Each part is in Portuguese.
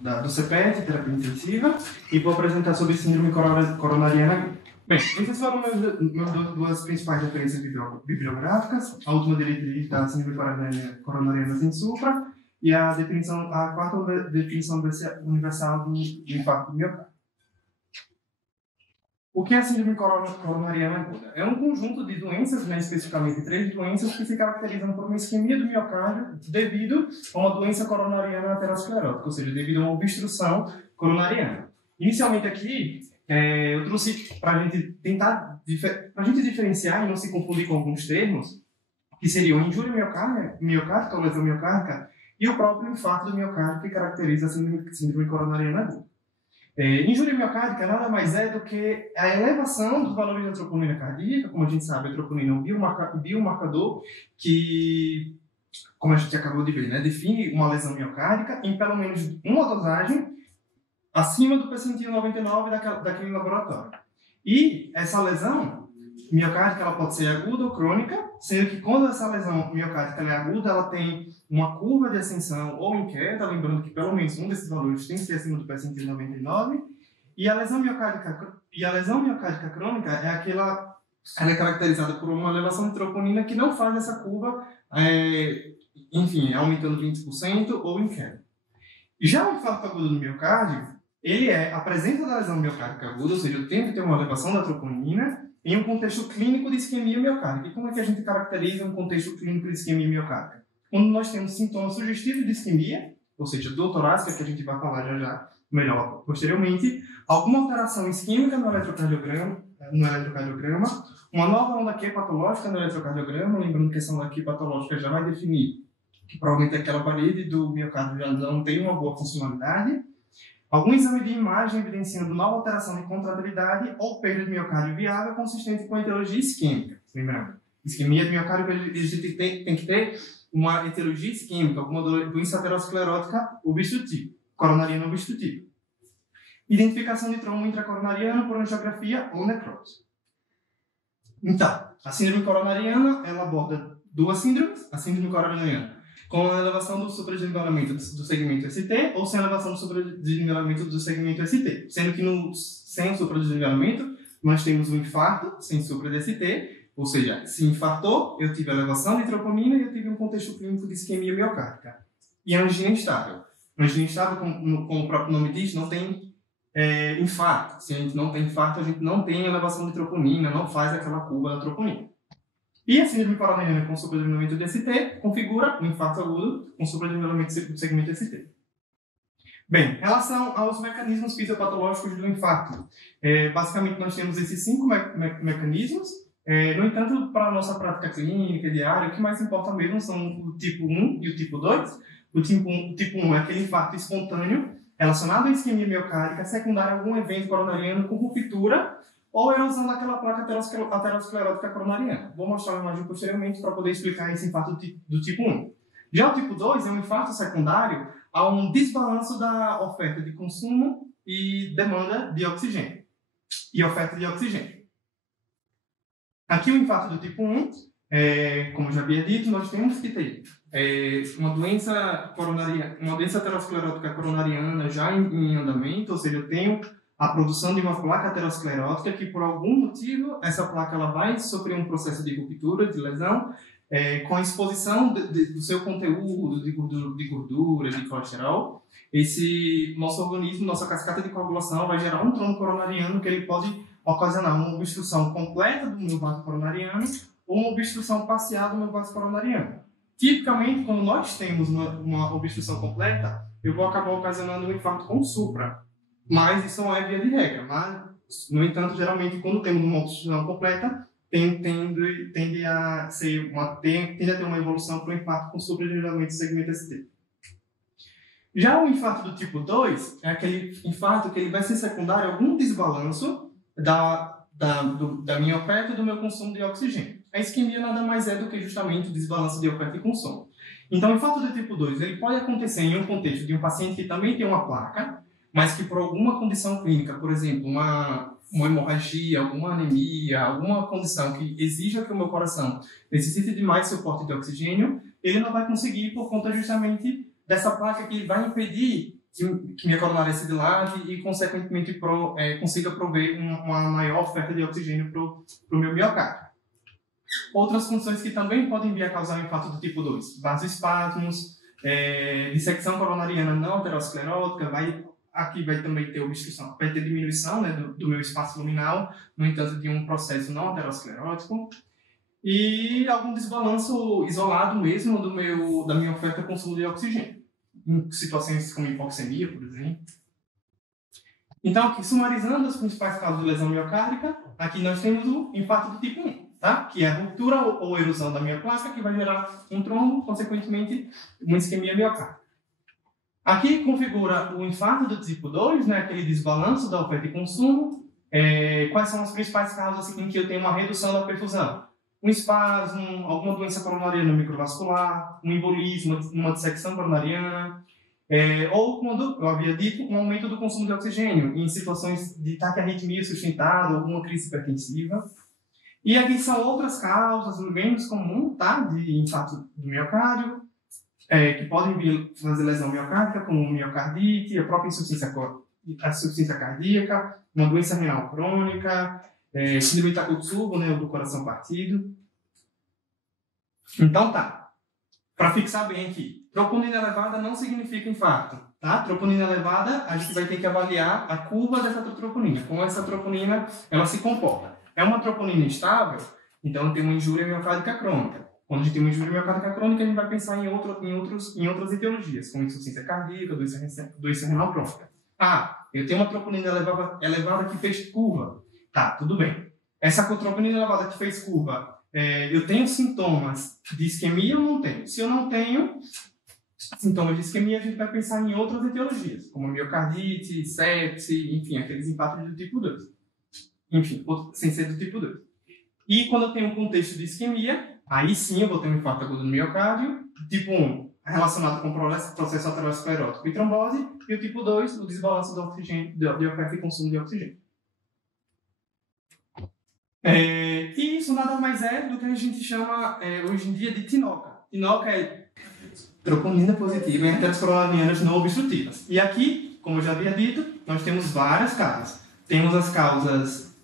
do CPET, terapia intensiva, e vou apresentar sobre síndrome coronariana. Bem, essas foram minhas duas principais referências bibliográficas. A última diretriz da síndrome coronariana sem supra e a quarta definição universal do infarto do miocárdio. O que é a síndrome coronariana aguda? É um conjunto de doenças, né, especificamente 3 doenças, que se caracterizam por uma isquemia do miocárdio devido a uma doença coronariana aterosclerótica, ou seja, devido a uma obstrução coronariana. Inicialmente aqui, eu trouxe para a gente tentar, para a gente diferenciar e não se confundir com alguns termos, que seriam injúria miocárdica ou lesão miocárdica, e o próprio infarto do miocárdio, que caracteriza a síndrome coronariana aguda. Injúria miocárdica nada mais é do que a elevação dos valores da troponina cardíaca. Como a gente sabe, a troponina é um biomarcador que, como a gente acabou de ver, né, define uma lesão miocárdica em pelo menos uma dosagem acima do percentil 99 daquele laboratório. E essa lesão miocárdica ela pode ser aguda ou crônica, sendo que quando essa lesão miocárdica é aguda, ela tem uma curva de ascensão ou em queda, lembrando que pelo menos um desses valores tem que ser acima do percentil 99, e a lesão miocárdica crônica é aquela, ela é caracterizada por uma elevação de troponina que não faz essa curva, enfim, aumentando 20% ou em queda. Já o infarto agudo do miocárdio, ele é a presença da lesão miocárdica aguda, ou seja, eu tenho que ter uma elevação da troponina em um contexto clínico de isquemia miocárdica. E como é que a gente caracteriza um contexto clínico de isquemia miocárdica? Quando nós temos sintomas sugestivos de isquemia, ou seja, dor torácica, que a gente vai falar já melhor posteriormente, alguma alteração isquêmica no eletrocardiograma, uma nova onda Q patológica no eletrocardiograma, lembrando que essa onda Q patológica já vai definir que provavelmente aquela parede do miocárdio já não tem uma boa funcionalidade, algum exame de imagem evidenciando nova alteração de contratilidade ou perda de miocárdio viável consistente com a etiologia isquêmica. Lembrando, isquemia de miocárdio tem que ter uma etiologia isquêmica, alguma doença aterosclerótica obstrutiva, coronariana obstrutiva. Identificação de trombo intracoronariano por angiografia ou necrose. Então, a síndrome coronariana, ela aborda duas síndromes, a síndrome coronariana com a elevação do supradesnivelamento do segmento ST ou sem elevação do supradesnivelamento do segmento ST. Sendo que sem o supradesnivelamento, nós temos um infarto sem supra de ST, ou seja, se infartou, eu tive elevação de troponina e eu tive um contexto clínico de isquemia miocárdica. E a angina instável. A angina instável, como o próprio nome diz, não tem infarto. Se a gente não tem infarto, a gente não tem elevação de troponina, não faz aquela curva da troponina. E a síndrome coronariana com supradesnivelamento de ST configura um infarto agudo com supradesnivelamento do segmento ST. Bem, em relação aos mecanismos fisiopatológicos do infarto, basicamente nós temos esses 5 mecanismos. No entanto, para a nossa prática clínica diária, o que mais importa mesmo são o tipo 1 e o tipo 2. O tipo 1 é aquele infarto espontâneo relacionado à isquemia miocárdica secundária a algum evento coronariano com ruptura ou erosão daquela placa aterosclerótica coronariana. Vou mostrar uma imagem posteriormente para poder explicar esse infarto do tipo 1. Já o tipo 2 é um infarto secundário a um desbalanço da oferta de consumo e demanda de oxigênio. E oferta de oxigênio. Aqui o infarto do tipo 1, como já havia dito, nós temos que ter uma doença aterosclerótica coronariana já em andamento, ou seja, eu tenho a produção de uma placa aterosclerótica que, por algum motivo, essa placa ela vai sofrer um processo de ruptura, de lesão, com a exposição do seu conteúdo de gordura, de colesterol. Nosso organismo, nossa cascata de coagulação vai gerar um trombo coronariano que ele pode ocasionar uma obstrução completa do meu vaso coronariano ou uma obstrução parcial do meu vaso coronariano. Tipicamente, quando nós temos uma obstrução completa, eu vou acabar ocasionando um infarto com supra. Mas isso não é via de regra. Mas, no entanto, geralmente, quando temos uma obstrução completa, tende a ter uma evolução para o infarto com supradesnivelamento do segmento ST. Já o infarto do tipo 2 é aquele infarto que ele vai ser secundário a algum desbalanço da minha oferta e do meu consumo de oxigênio. A isquemia nada mais é do que justamente o desbalanço de oferta e consumo. Então, o infarto do tipo 2 ele pode acontecer em um contexto de um paciente que também tem uma placa, mas que por alguma condição clínica, por exemplo, uma hemorragia, alguma anemia, alguma condição que exija que o meu coração necessite de mais suporte de oxigênio, ele não vai conseguir por conta justamente dessa placa que vai impedir que minha coronária se dilate e, consequentemente, consiga prover uma maior oferta de oxigênio para o meu miocárdio. Outras funções que também podem vir a causar um infarto do tipo 2, vasoespasmos, dissecção coronariana não aterosclerótica, aqui vai também ter obstrução, vai ter diminuição, né, do meu espaço luminal, no entanto, de um processo não aterosclerótico, e algum desbalanço isolado mesmo da minha oferta de consumo de oxigênio, em situações como hipoxemia, por exemplo. Então, aqui, sumarizando as principais causas de lesão miocárdica, aqui nós temos o infarto do tipo 1, tá? Que é a ruptura ou erosão da minha placa, que vai gerar um trombo, consequentemente, uma isquemia miocárdica. Aqui configura o infarto do tipo 2, né, aquele desbalanço da oferta e consumo. Quais são as principais causas em que eu tenho uma redução da perfusão? Um espasmo, alguma doença coronariana microvascular, um embolismo, uma dissecção coronariana, ou, quando eu havia dito, um aumento do consumo de oxigênio em situações de taquiarritmia sustentada, alguma crise hipertensiva. E aqui são outras causas menos comuns, tá, de infarto do miocárdio, que podem vir fazer lesão miocárdica, como miocardite, a própria insuficiência cardíaca, uma doença renal crônica, síndrome de Takotsubo, né, do coração partido. Então tá, para fixar bem aqui, troponina elevada não significa infarto, tá? Troponina elevada, a gente vai ter que avaliar a curva dessa troponina, como essa troponina ela se comporta. É uma troponina instável, então tem uma injúria miocárdica crônica. Quando a gente tem uma injúria miocárdica crônica, a gente vai pensar em outras etiologias, como insuficiência cardíaca, doença renal crônica. Eu tenho uma troponina elevada que fez curva. Tá, tudo bem. Essa troponina elevada que fez curva, eu tenho sintomas de isquemia ou não tenho? Se eu não tenho sintomas de isquemia, a gente vai pensar em outras etiologias, como miocardite, sepse, enfim, aqueles infartos do tipo 2. Enfim, sem ser do tipo 2. E quando eu tenho um contexto de isquemia, aí sim eu vou ter um infarto agudo no miocárdio, tipo 1, relacionado com o processo aterosclerótico e trombose, e o tipo 2, o desbalanço do oxigênio, de oferta e consumo de oxigênio. E isso nada mais é do que a gente chama, hoje em dia, de TINOCA. TINOCA é troponina positiva em artérias coronarianas não obstrutivas. E aqui, como eu já havia dito, nós temos várias causas. Temos as causas,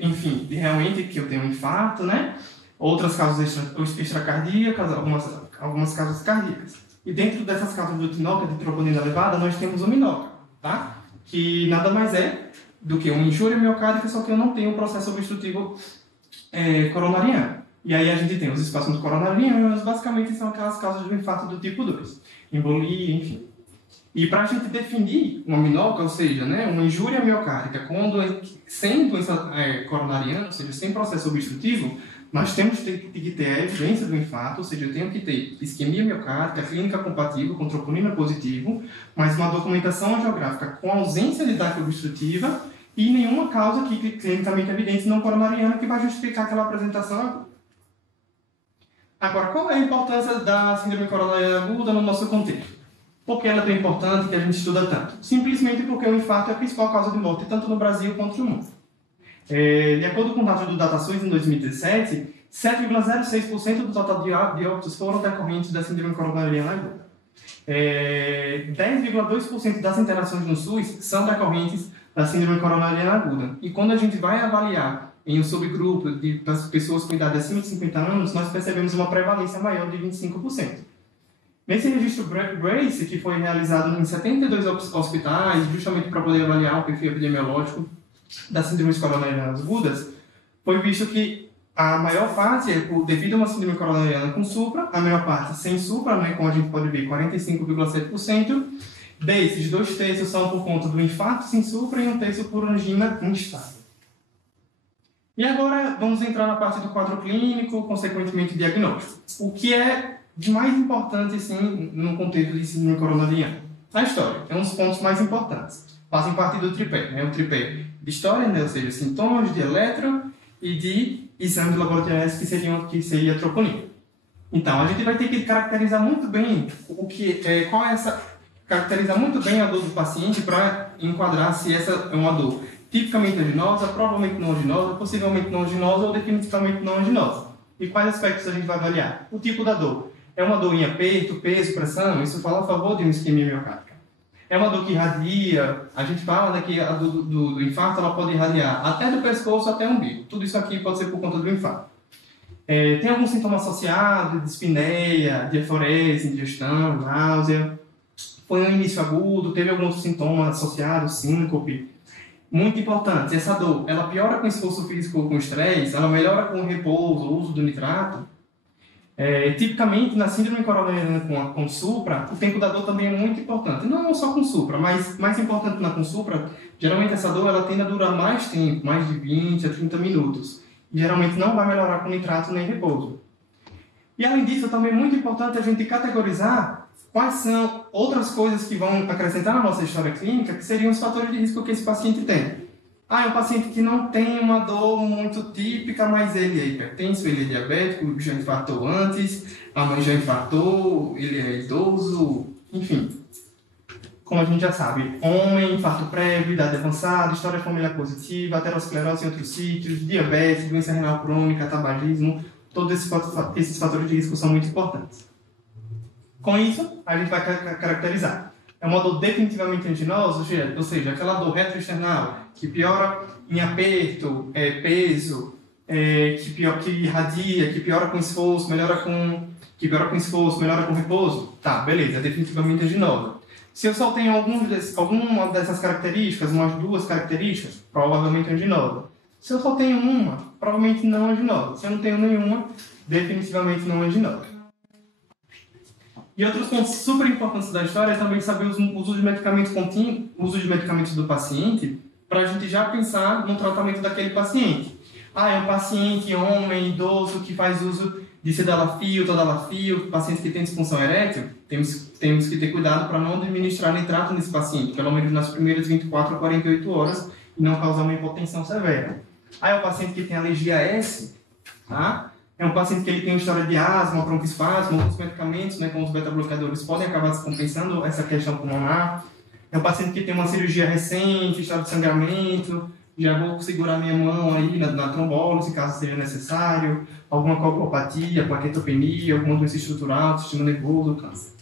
enfim, de realmente que eu tenho um infarto, né? Outras causas extracardíacas, algumas causas cardíacas. E dentro dessas causas do TINOCA, de troponina elevada, nós temos o MINOCA, tá? Que nada mais é do que uma injúria miocárdica, só que eu não tenho um processo obstrutivo coronariano. E aí a gente tem os espasmos coronarianos, basicamente são aquelas causas do infarto do tipo 2, embolia, enfim. E para a gente definir uma MINOCA, ou seja, né, uma injúria miocárdica sem doença coronariana, ou seja, sem processo obstrutivo, nós temos que ter a evidência do infarto, ou seja, eu tenho que ter isquemia miocárdica, clínica compatível com troponina positivo, mas uma documentação angiográfica com ausência de taque obstrutiva e nenhuma causa clinicamente evidente não coronariana que vai justificar aquela apresentação aguda. Agora, qual é a importância da síndrome coronariana aguda no nosso contexto? Por que ela é tão importante que a gente estuda tanto? Simplesmente porque o infarto é a principal causa de morte, tanto no Brasil quanto no mundo. De acordo com dados do DataSUS, em 2017, 7,06% do total de óbitos foram decorrentes da síndrome coronariana aguda. 10,2% das internações no SUS são decorrentes da síndrome coronariana aguda. E quando a gente vai avaliar em um subgrupo das pessoas com idade acima de 50 anos, nós percebemos uma prevalência maior de 25%. Nesse registro Grace, que foi realizado em 72 hospitais, justamente para poder avaliar o perfil epidemiológico das síndromes coronarianas agudas, foi visto que a maior parte é devido a uma síndrome coronariana com supra, a maior parte sem supra, né, como a gente pode ver, 45,7%. Desses, 2/3 são por conta do infarto sem supra e 1/3 por angina instável. E agora vamos entrar na parte do quadro clínico, consequentemente diagnóstico. O que é de mais importante, assim, no contexto de síndrome coronariana? A história é um dos pontos mais importantes. Fazem parte do tripé, né? O tripé de história, né? Ou seja, sintomas de eletro e de exames laboratoriais que seria a troponina. Então, a gente vai ter que caracterizar muito bem caracterizar muito bem a dor do paciente para enquadrar se essa é uma dor tipicamente anginosa, provavelmente não anginosa, possivelmente não anginosa ou definitivamente não anginosa. E quais aspectos a gente vai avaliar? O tipo da dor. É uma dor em aperto, peso, pressão? Isso fala a favor de uma isquemia miocárdica. É uma dor que irradia, a gente fala, né, que a do infarto ela pode irradiar até do pescoço até o umbigo. Tudo isso aqui pode ser por conta do infarto. Tem algum sintoma associado, dispneia, diaforese, indigestão, náusea. Foi um início agudo, teve algum outro sintoma associado, síncope. Muito importante, essa dor, ela piora com esforço físico ou com estresse, ela melhora com o repouso, o uso do nitrato. Tipicamente, na síndrome coronariana com supra, o tempo da dor também é muito importante. Não só com supra, mas mais importante na com supra, geralmente essa dor ela tende a durar mais tempo, mais de 20 a 30 minutos. E geralmente não vai melhorar com nitrato nem repouso. E além disso, também é muito importante a gente categorizar quais são outras coisas que vão acrescentar na nossa história clínica, que seriam os fatores de risco que esse paciente tem. É um paciente que não tem uma dor muito típica, mas ele é hipertenso, ele é diabético, já infartou antes, a mãe já infartou, ele é idoso, enfim. Como a gente já sabe, homem, infarto prévio, idade avançada, história familiar positiva, aterosclerose em outros sítios, diabetes, doença renal crônica, tabagismo, todos esses fatores de risco são muito importantes. Com isso, a gente vai caracterizar. É uma dor definitivamente anginosa, ou seja, aquela dor retroexternal que piora em aperto, peso, que irradia, que piora com esforço, melhora com repouso. Tá, beleza, é definitivamente anginosa. Se eu só tenho alguma dessas características, umas duas características, provavelmente anginosa. Se eu só tenho uma, provavelmente não anginosa. Se eu não tenho nenhuma, definitivamente não anginosa. E outros pontos super importantes da história é também saber o uso de medicamentos contínuos, o uso de medicamentos do paciente, para a gente já pensar no tratamento daquele paciente. É um paciente, homem, idoso, que faz uso de sildenafil, tadalafil, paciente que tem disfunção erétil, temos que ter cuidado para não administrar nitrato nesse paciente, pelo menos nas primeiras 24 a 48 horas, e não causar uma hipotensão severa. É um paciente que tem alergia a S, tá? É um paciente que ele tem uma história de asma, broncoespasmo, outros medicamentos, né, como os beta-bloqueadores, podem acabar descompensando essa questão pulmonar. É um paciente que tem uma cirurgia recente, estado de sangramento, já vou segurar minha mão aí na trombólise, caso seja necessário, alguma coagulopatia, plaquetopenia, alguma doença estrutural, sistema nervoso, câncer.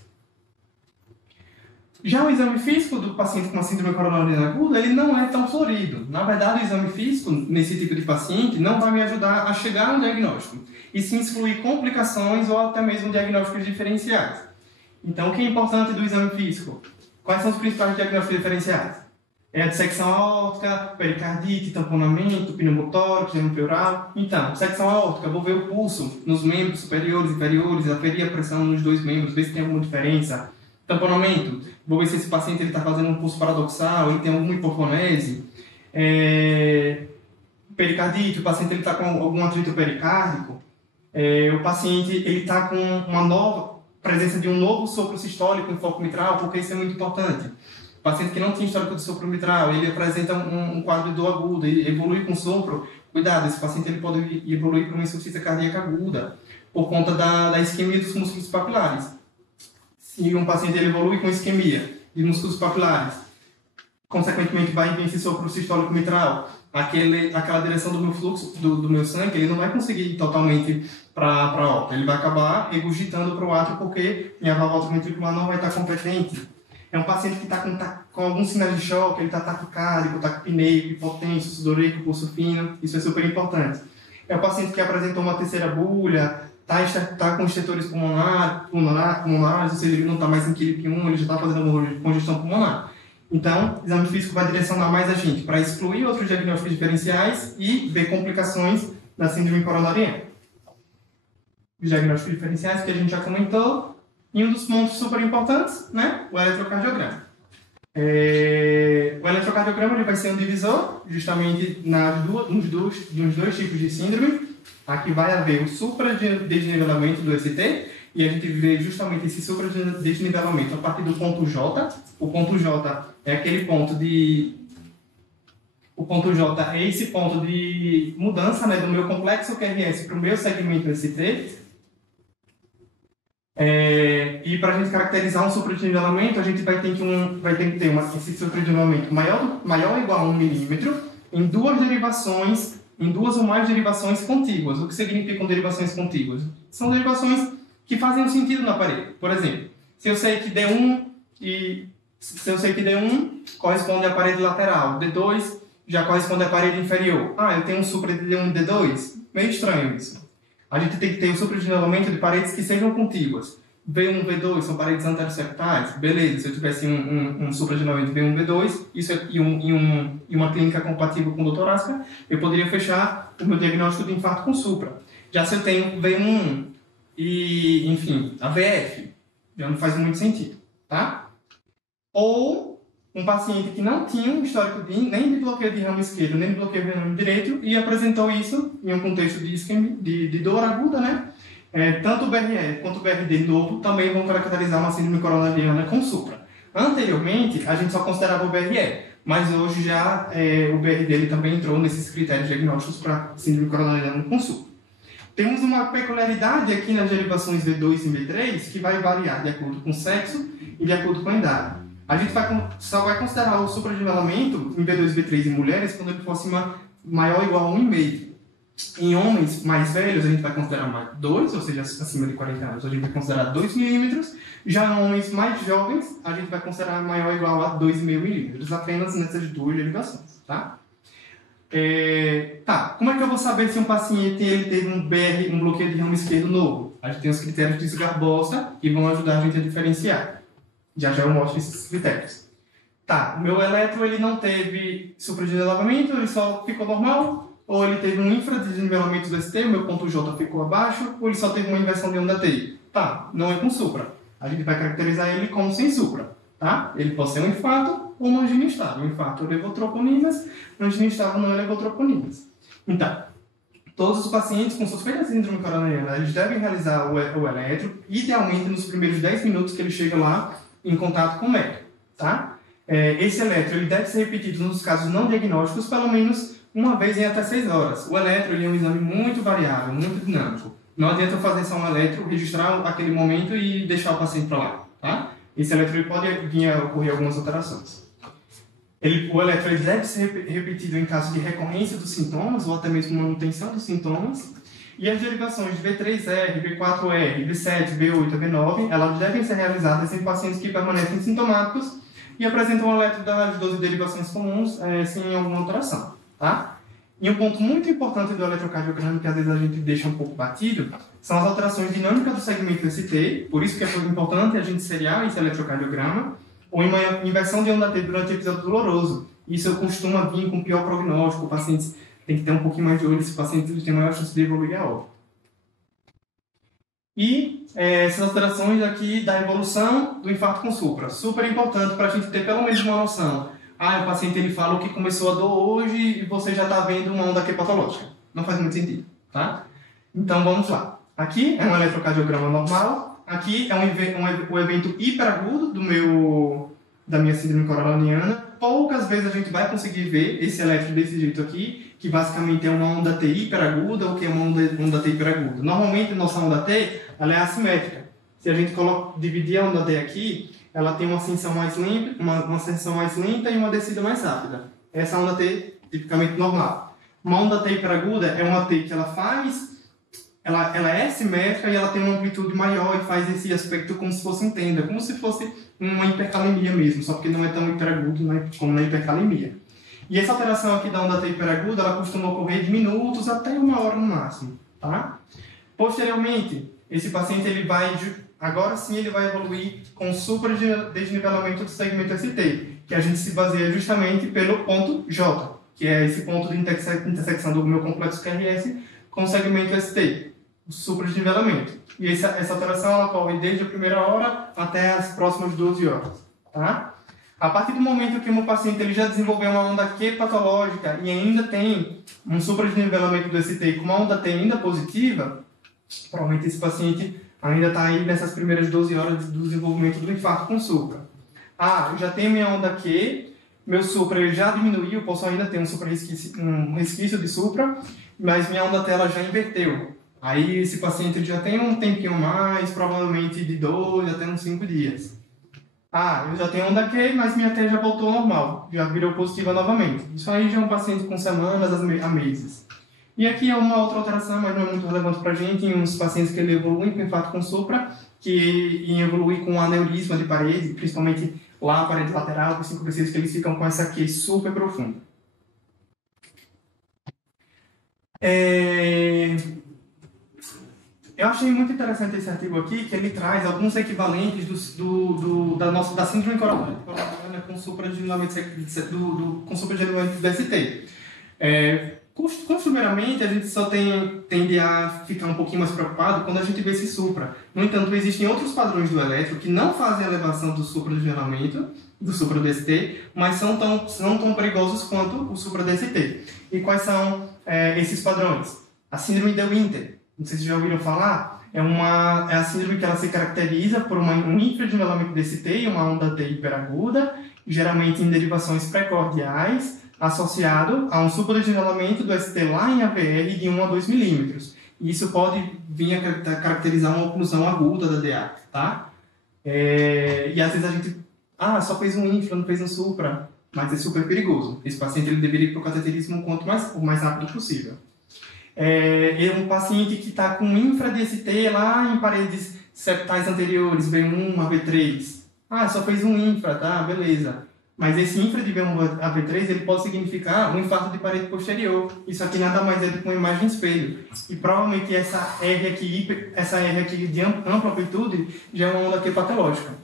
Já o exame físico do paciente com uma síndrome coronariana aguda, ele não é tão florido. Na verdade, o exame físico nesse tipo de paciente não vai me ajudar a chegar a um diagnóstico, e sim excluir complicações ou até mesmo diagnósticos diferenciais. Então, o que é importante do exame físico? Quais são os principais diagnósticos diferenciais? É a dissecção aórtica, pericardite, tamponamento, pneumotórax, pleural. Então, dissecção aórtica, vou ver o pulso nos membros superiores e inferiores, aferir a pressão nos dois membros, ver se tem alguma diferença. Tamponamento, vou ver se esse paciente está fazendo um pulso paradoxal, ele tem alguma hipofonese. Pericardite, o paciente está com algum atrito pericárdico. O paciente está com uma nova presença de um novo sopro sistólico em foco mitral, porque isso é muito importante. O paciente que não tinha histórico de sopro mitral, ele apresenta um quadro de dor aguda, ele evolui com sopro. Cuidado, esse paciente ele pode evoluir para uma insuficiência cardíaca aguda, por conta da isquemia dos músculos papilares. Se um paciente ele evolui com isquemia de músculos papilares, consequentemente vai vir esse sopro sistólico mitral, aquela direção do meu fluxo, do meu sangue, ele não vai conseguir ir totalmente para a aorta. Ele vai acabar regurgitando para o átrio porque minha válvula ventricular não vai estar competente. É um paciente que está com alguns sinais de choque, ele está taquicárdico, taquipneico, hipotenso, sudoreico, pulso fino, isso é super importante. É um paciente que apresentou uma terceira bulha, está com estetores pulmonares, ou seja, ele não está mais em QLIP 1, ele já está fazendo uma congestão pulmonar. Então, o exame físico vai direcionar mais a gente para excluir outros diagnósticos diferenciais e ver complicações da síndrome coronariana. Os diagnósticos diferenciais que a gente já comentou, e um dos pontos super importantes, né, o eletrocardiograma. O eletrocardiograma ele vai ser um divisor, justamente nos dois tipos de síndrome. Aqui vai haver o supradesnivelamento do ST, e a gente vê justamente esse supradesnivelamento a partir do ponto J. O ponto J é aquele ponto de... O ponto J é esse ponto de mudança, né, do meu complexo QRS para o meu segmento ST. E para a gente caracterizar um supradesnivelamento, a gente vai ter que ter esse supradesnivelamento maior ou igual a 1 milímetro em duas ou mais derivações contíguas. O que significam derivações contíguas? São derivações que fazem um sentido na parede. Por exemplo, se eu sei que D1 e Se eu sei que D1 corresponde à parede lateral, D2 já corresponde à parede inferior. Eu tenho um supra de D1 e D2? Meio estranho isso. A gente tem que ter um supradinivelamento de paredes que sejam contíguas. V1 e V2 são paredes anteroseptais? Beleza, se eu tivesse um supradinivelamento V1 e V2 e uma clínica compatível com dor torácica, eu poderia fechar o meu diagnóstico de infarto com supra. Já se eu tenho V1 e, enfim, a VF, já não faz muito sentido, tá? Ou um paciente que não tinha um histórico nem de bloqueio de ramo esquerdo, nem de bloqueio de ramo direito, e apresentou isso em um contexto de dor aguda, né? Tanto o BRE quanto o BRD novo também vão caracterizar uma síndrome coronariana com supra. Anteriormente, a gente só considerava o BRE, mas hoje já o BRD ele também entrou nesses critérios diagnósticos para síndrome coronariana com supra. Temos uma peculiaridade aqui nas derivações V2 e V3 que vai variar de acordo com o sexo e de acordo com a idade. A gente só vai considerar o supranivelamento em V2 e V3 em mulheres quando ele for maior ou igual a 1,5. Em homens mais velhos, a gente vai considerar 2, ou seja, acima de 40 anos, a gente vai considerar 2 milímetros. Já em homens mais jovens, a gente vai considerar maior ou igual a 2,5 milímetros, apenas nessas duas derivações, tá? Como é que eu vou saber se um paciente ele teve um bloqueio de ramo esquerdo novo? A gente tem os critérios de Sgar-Bosta que vão ajudar a gente a diferenciar. Já eu mostro esses critérios. O meu eletro ele não teve supradinivelamento, ele só ficou normal, ou ele teve um infradesnivelamento do ST, o meu ponto J ficou abaixo, ou ele só teve uma inversão de onda T. Não é com supra. A gente vai caracterizar ele como sem supra. Ele pode ser um infarto ou uma angina instável. Um infarto eu levo troponinas, uma angina instável não levo troponinas. Então, todos os pacientes com suspeita de síndrome coronariana, eles devem realizar o eletro, idealmente nos primeiros 10 minutos que ele chega lá em contato com o médico. Esse eletro ele deve ser repetido nos casos não diagnósticos pelo menos uma vez em até 6 horas. O eletro ele é um exame muito variável, muito dinâmico. Não adianta eu fazer só um eletro, registrar aquele momento e deixar o paciente para lá. Esse eletro ele pode vir a ocorrer algumas alterações. O eletro ele deve ser repetido em caso de recorrência dos sintomas ou até mesmo manutenção dos sintomas. E as derivações de V3R, V4R, V7, V8 e V9, elas devem ser realizadas em pacientes que permanecem sintomáticos e apresentam um eletro das 12 derivações comuns sem alguma alteração. E um ponto muito importante do eletrocardiograma, que às vezes a gente deixa um pouco batido, são as alterações dinâmicas do segmento ST, por isso que é muito importante a gente seriar esse eletrocardiograma, ou em uma inversão de onda T durante o episódio doloroso. Isso costuma vir com pior prognóstico, o paciente tem que ter um pouquinho mais de olho, esse paciente tem maior chance de evoluir a óbito. E essas alterações aqui da evolução do infarto com supra. Super importante para a gente ter pelo menos uma noção. O paciente ele fala que começou a dor hoje e você já está vendo uma onda Q patológica. Não faz muito sentido, Então vamos lá. Aqui é um eletrocardiograma normal. Aqui é um evento hiperagudo da minha síndrome coronariana. Poucas vezes a gente vai conseguir ver esse eletro desse jeito aqui, que basicamente é uma onda T hiperaguda ou que é uma onda T hiperaguda. Normalmente, nossa onda T ela é assimétrica. Se a gente dividir a onda T aqui, ela tem uma ascensão mais lenta, uma ascensão mais lenta e uma descida mais rápida. Essa é a onda T tipicamente normal. Uma onda T hiperaguda é uma T que ela é simétrica e ela tem uma amplitude maior e faz esse aspecto como se fosse um tenda, como se fosse uma hipercalemia mesmo, só que não é tão hiperagudo como na hipercalemia. E essa alteração aqui da onda T hiperaguda, ela costuma ocorrer de minutos até 1 hora no máximo, Posteriormente, esse paciente agora sim ele vai evoluir com supradesnivelamento do segmento ST, que a gente se baseia justamente pelo ponto J, que é esse ponto de intersecção do meu complexo QRS com o segmento ST, o supradesnivelamento. E essa alteração ela ocorre desde a primeira hora até as próximas 12 horas. A partir do momento que o meu paciente ele já desenvolveu uma onda Q patológica e ainda tem um supradesnivelamento do ST com uma onda T ainda positiva, provavelmente esse paciente ainda está aí nessas primeiras 12 horas do desenvolvimento do infarto com supra. Eu já tenho minha onda Q, meu supra ele já diminuiu, posso ainda ter um resquício de supra, mas minha onda T ela já inverteu. Aí esse paciente já tem um tempinho mais, provavelmente de 2 até uns 5 dias. Eu já tenho onda Q, mas minha T já voltou ao normal, já virou positiva novamente. Isso aí já é um paciente com semanas a meses. E aqui é uma outra alteração, mas não é muito relevante para a gente, em uns pacientes que evoluem com infarto com supra, que evoluem com aneurisma de parede, principalmente lá a parede lateral, os 5B6, que eles ficam com essa aqui super profunda. Eu achei muito interessante esse artigo aqui, que ele traz alguns equivalentes da síndrome coronariana com supradesenvolvimento do ST. Costumeiramente, a gente só tende a ficar um pouquinho mais preocupado quando a gente vê esse supra. No entanto, existem outros padrões do eletro que não fazem a elevação do supradesenvolvimento, do supra do ST, mas são tão perigosos quanto o supra do ST. E quais são esses padrões? A síndrome de Winter. Não sei se já ouviram falar, é a síndrome que ela se caracteriza por um infradimelamento do ST e uma onda T hiperaguda, geralmente em derivações pré-cordiais, associado a um supradesenvolvimento do ST lá em AVR de 1 a 2 milímetros. E isso pode vir a caracterizar uma oclusão aguda da DA, tá? E às vezes a gente, só fez um infra, não fez um supra, mas é super perigoso. Esse paciente ele deveria ir para o cateterismo o mais rápido possível. É um paciente que está com infra DST lá em paredes septais anteriores, V1 a V3. Só fez um infra, tá? Beleza. Mas esse infra de V1 a V3 ele pode significar um infarto de parede posterior. Isso aqui nada mais é do que uma imagem espelho. E provavelmente essa R aqui de ampla amplitude já é uma onda aqui patológica.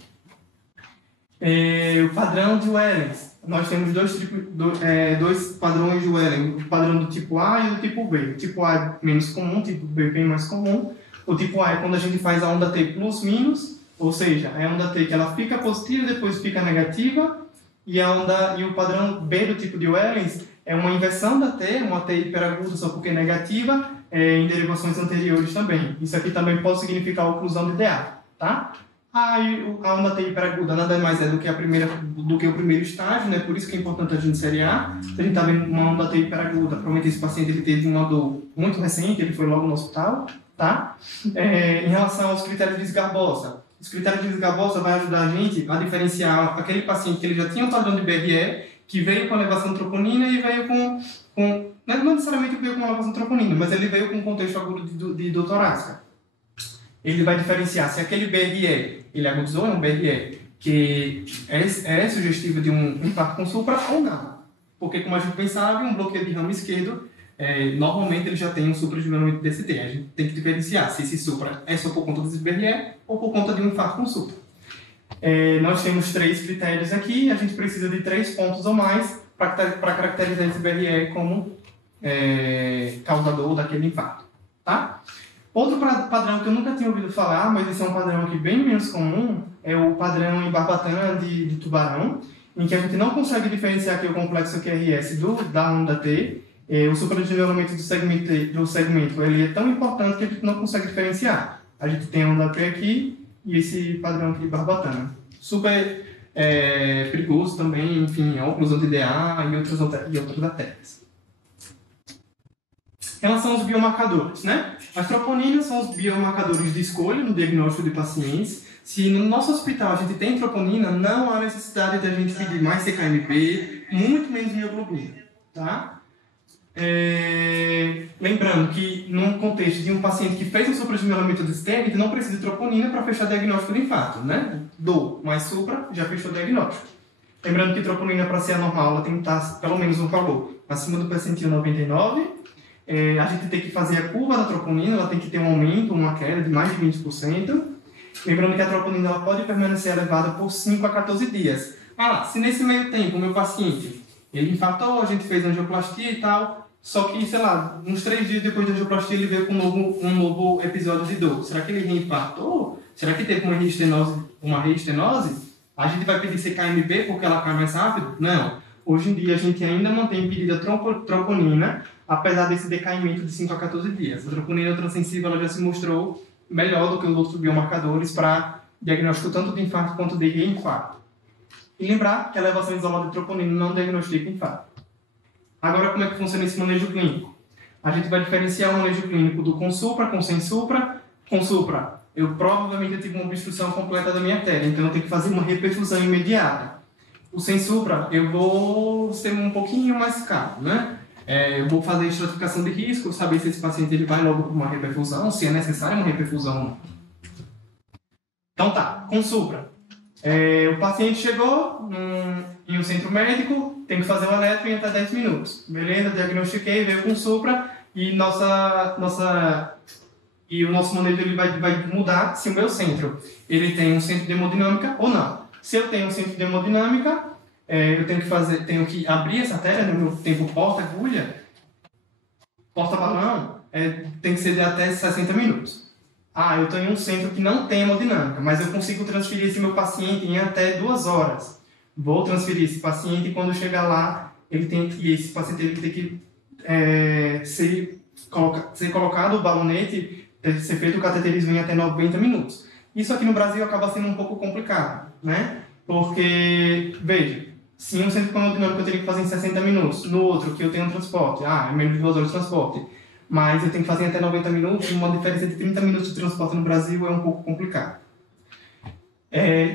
O padrão de Wellens. Nós temos dois padrões de Wellen, o padrão do tipo A e o tipo B. O tipo A é menos comum, o tipo B é bem mais comum. O tipo A é quando a gente faz a onda T plus-minus, ou seja, é a onda T que ela fica positiva e depois fica negativa, e o padrão B do tipo de Wellens é uma inversão da T, uma T hiperaguda só porque é negativa, em derivações anteriores também. Isso aqui também pode significar oclusão de DA, tá? A onda T hiperaguda nada mais é do que o primeiro estágio, né? Por isso que é importante a gente seriar. Se a gente está vendo uma onda T hiperaguda, provavelmente esse paciente ele teve uma dor muito recente, ele foi logo no hospital, tá? Em relação aos critérios de Esgarbosa, os critérios de Esgarbosa vai ajudar a gente a diferenciar aquele paciente que ele já tinha um padrão de BRE, que veio com elevação de troponina e veio não necessariamente veio com elevação de troponina, mas ele veio com um contexto agudo de dor torácica. Ele vai diferenciar se aquele BRE, ele agudizou, é um BRE que é sugestivo de um infarto com supra ou não. Porque, como a gente bem sabe, um bloqueio de ramo esquerdo, normalmente ele já tem um supradesenvolvimento DST. A gente tem que diferenciar se esse supra é só por conta desse BRE ou por conta de um infarto com supra. Nós temos 3 critérios aqui, a gente precisa de 3 pontos ou mais para caracterizar esse BRE como causador daquele infarto. Tá? Outro padrão que eu nunca tinha ouvido falar, mas esse é um padrão aqui bem menos comum, é o padrão em barbatana de tubarão, em que a gente não consegue diferenciar aqui o complexo QRS da onda T. O supradesenvolvimento do segmento ele é tão importante que a gente não consegue diferenciar. A gente tem a onda T aqui e esse padrão aqui de barbatana. Super perigoso também, enfim, a oclusão de DA e outras artérias. Em relação aos biomarcadores, né? As troponinas são os biomarcadores de escolha no diagnóstico de pacientes. Se no nosso hospital a gente tem troponina, não há necessidade de a gente pedir mais CKMB, muito menos mioglobina, tá? Lembrando que num contexto de um paciente que fez um supradesenvolvimento do ST, a gente não precisa de troponina para fechar o diagnóstico de infarto, né? Dor mais supra, já fechou o diagnóstico. Lembrando que troponina para ser anormal, ela tem que estar pelo menos um valor acima do percentil 99. A gente tem que fazer a curva da troponina, ela tem que ter um aumento, uma queda de mais de 20%. Lembrando que a troponina ela pode permanecer elevada por 5 a 14 dias. Se nesse meio tempo o meu paciente ele infartou, a gente fez angioplastia e tal, só que, sei lá, uns 3 dias depois da angioplastia ele veio com um novo episódio de dor. Será que ele reinfartou? Será que teve uma reestenose? A gente vai pedir CKMB porque ela cai mais rápido? Não. Hoje em dia a gente ainda mantém pedida troponina, apesar desse decaimento de 5 a 14 dias. A troponina transensível ela já se mostrou melhor do que os outros biomarcadores para diagnóstico tanto de infarto quanto de reinfarto. E lembrar que a elevação isolada de troponina não diagnostica infarto. Agora, como é que funciona esse manejo clínico? A gente vai diferenciar o manejo clínico do com supra, com sem supra. Com supra, eu provavelmente tive uma obstrução completa da minha artéria, então eu tenho que fazer uma reperfusão imediata. O sem supra, eu vou ser um pouquinho mais caro, né? Eu vou fazer estratificação de risco, saber se esse paciente ele vai logo para uma reperfusão, se é necessária uma reperfusão ou não. Então tá, com supra. O paciente chegou em um centro médico, tem que fazer uma eletro em até 10 minutos. Beleza, diagnostiquei, veio com supra e o nosso manejo ele vai mudar se o meu centro ele tem um centro de hemodinâmica ou não. Se eu tenho um centro de hemodinâmica, eu tenho que abrir essa artéria no meu tempo porta-agulha, porta-balão, tem que ser de até 60 minutos. Eu tenho um centro que não tem hemodinâmica, mas eu consigo transferir esse meu paciente em até 2 horas. Vou transferir esse paciente e quando chegar lá, esse paciente ele tem que ser colocado o balonete, ser feito o cateterismo em até 90 minutos. Isso aqui no Brasil acaba sendo um pouco complicado, né? Porque, veja, se um centro com hemodinâmica eu teria que fazer em 60 minutos, no outro que eu tenho um transporte, é menos de 2 horas de transporte, mas eu tenho que fazer em até 90 minutos, uma diferença de 30 minutos de transporte no Brasil é um pouco complicado.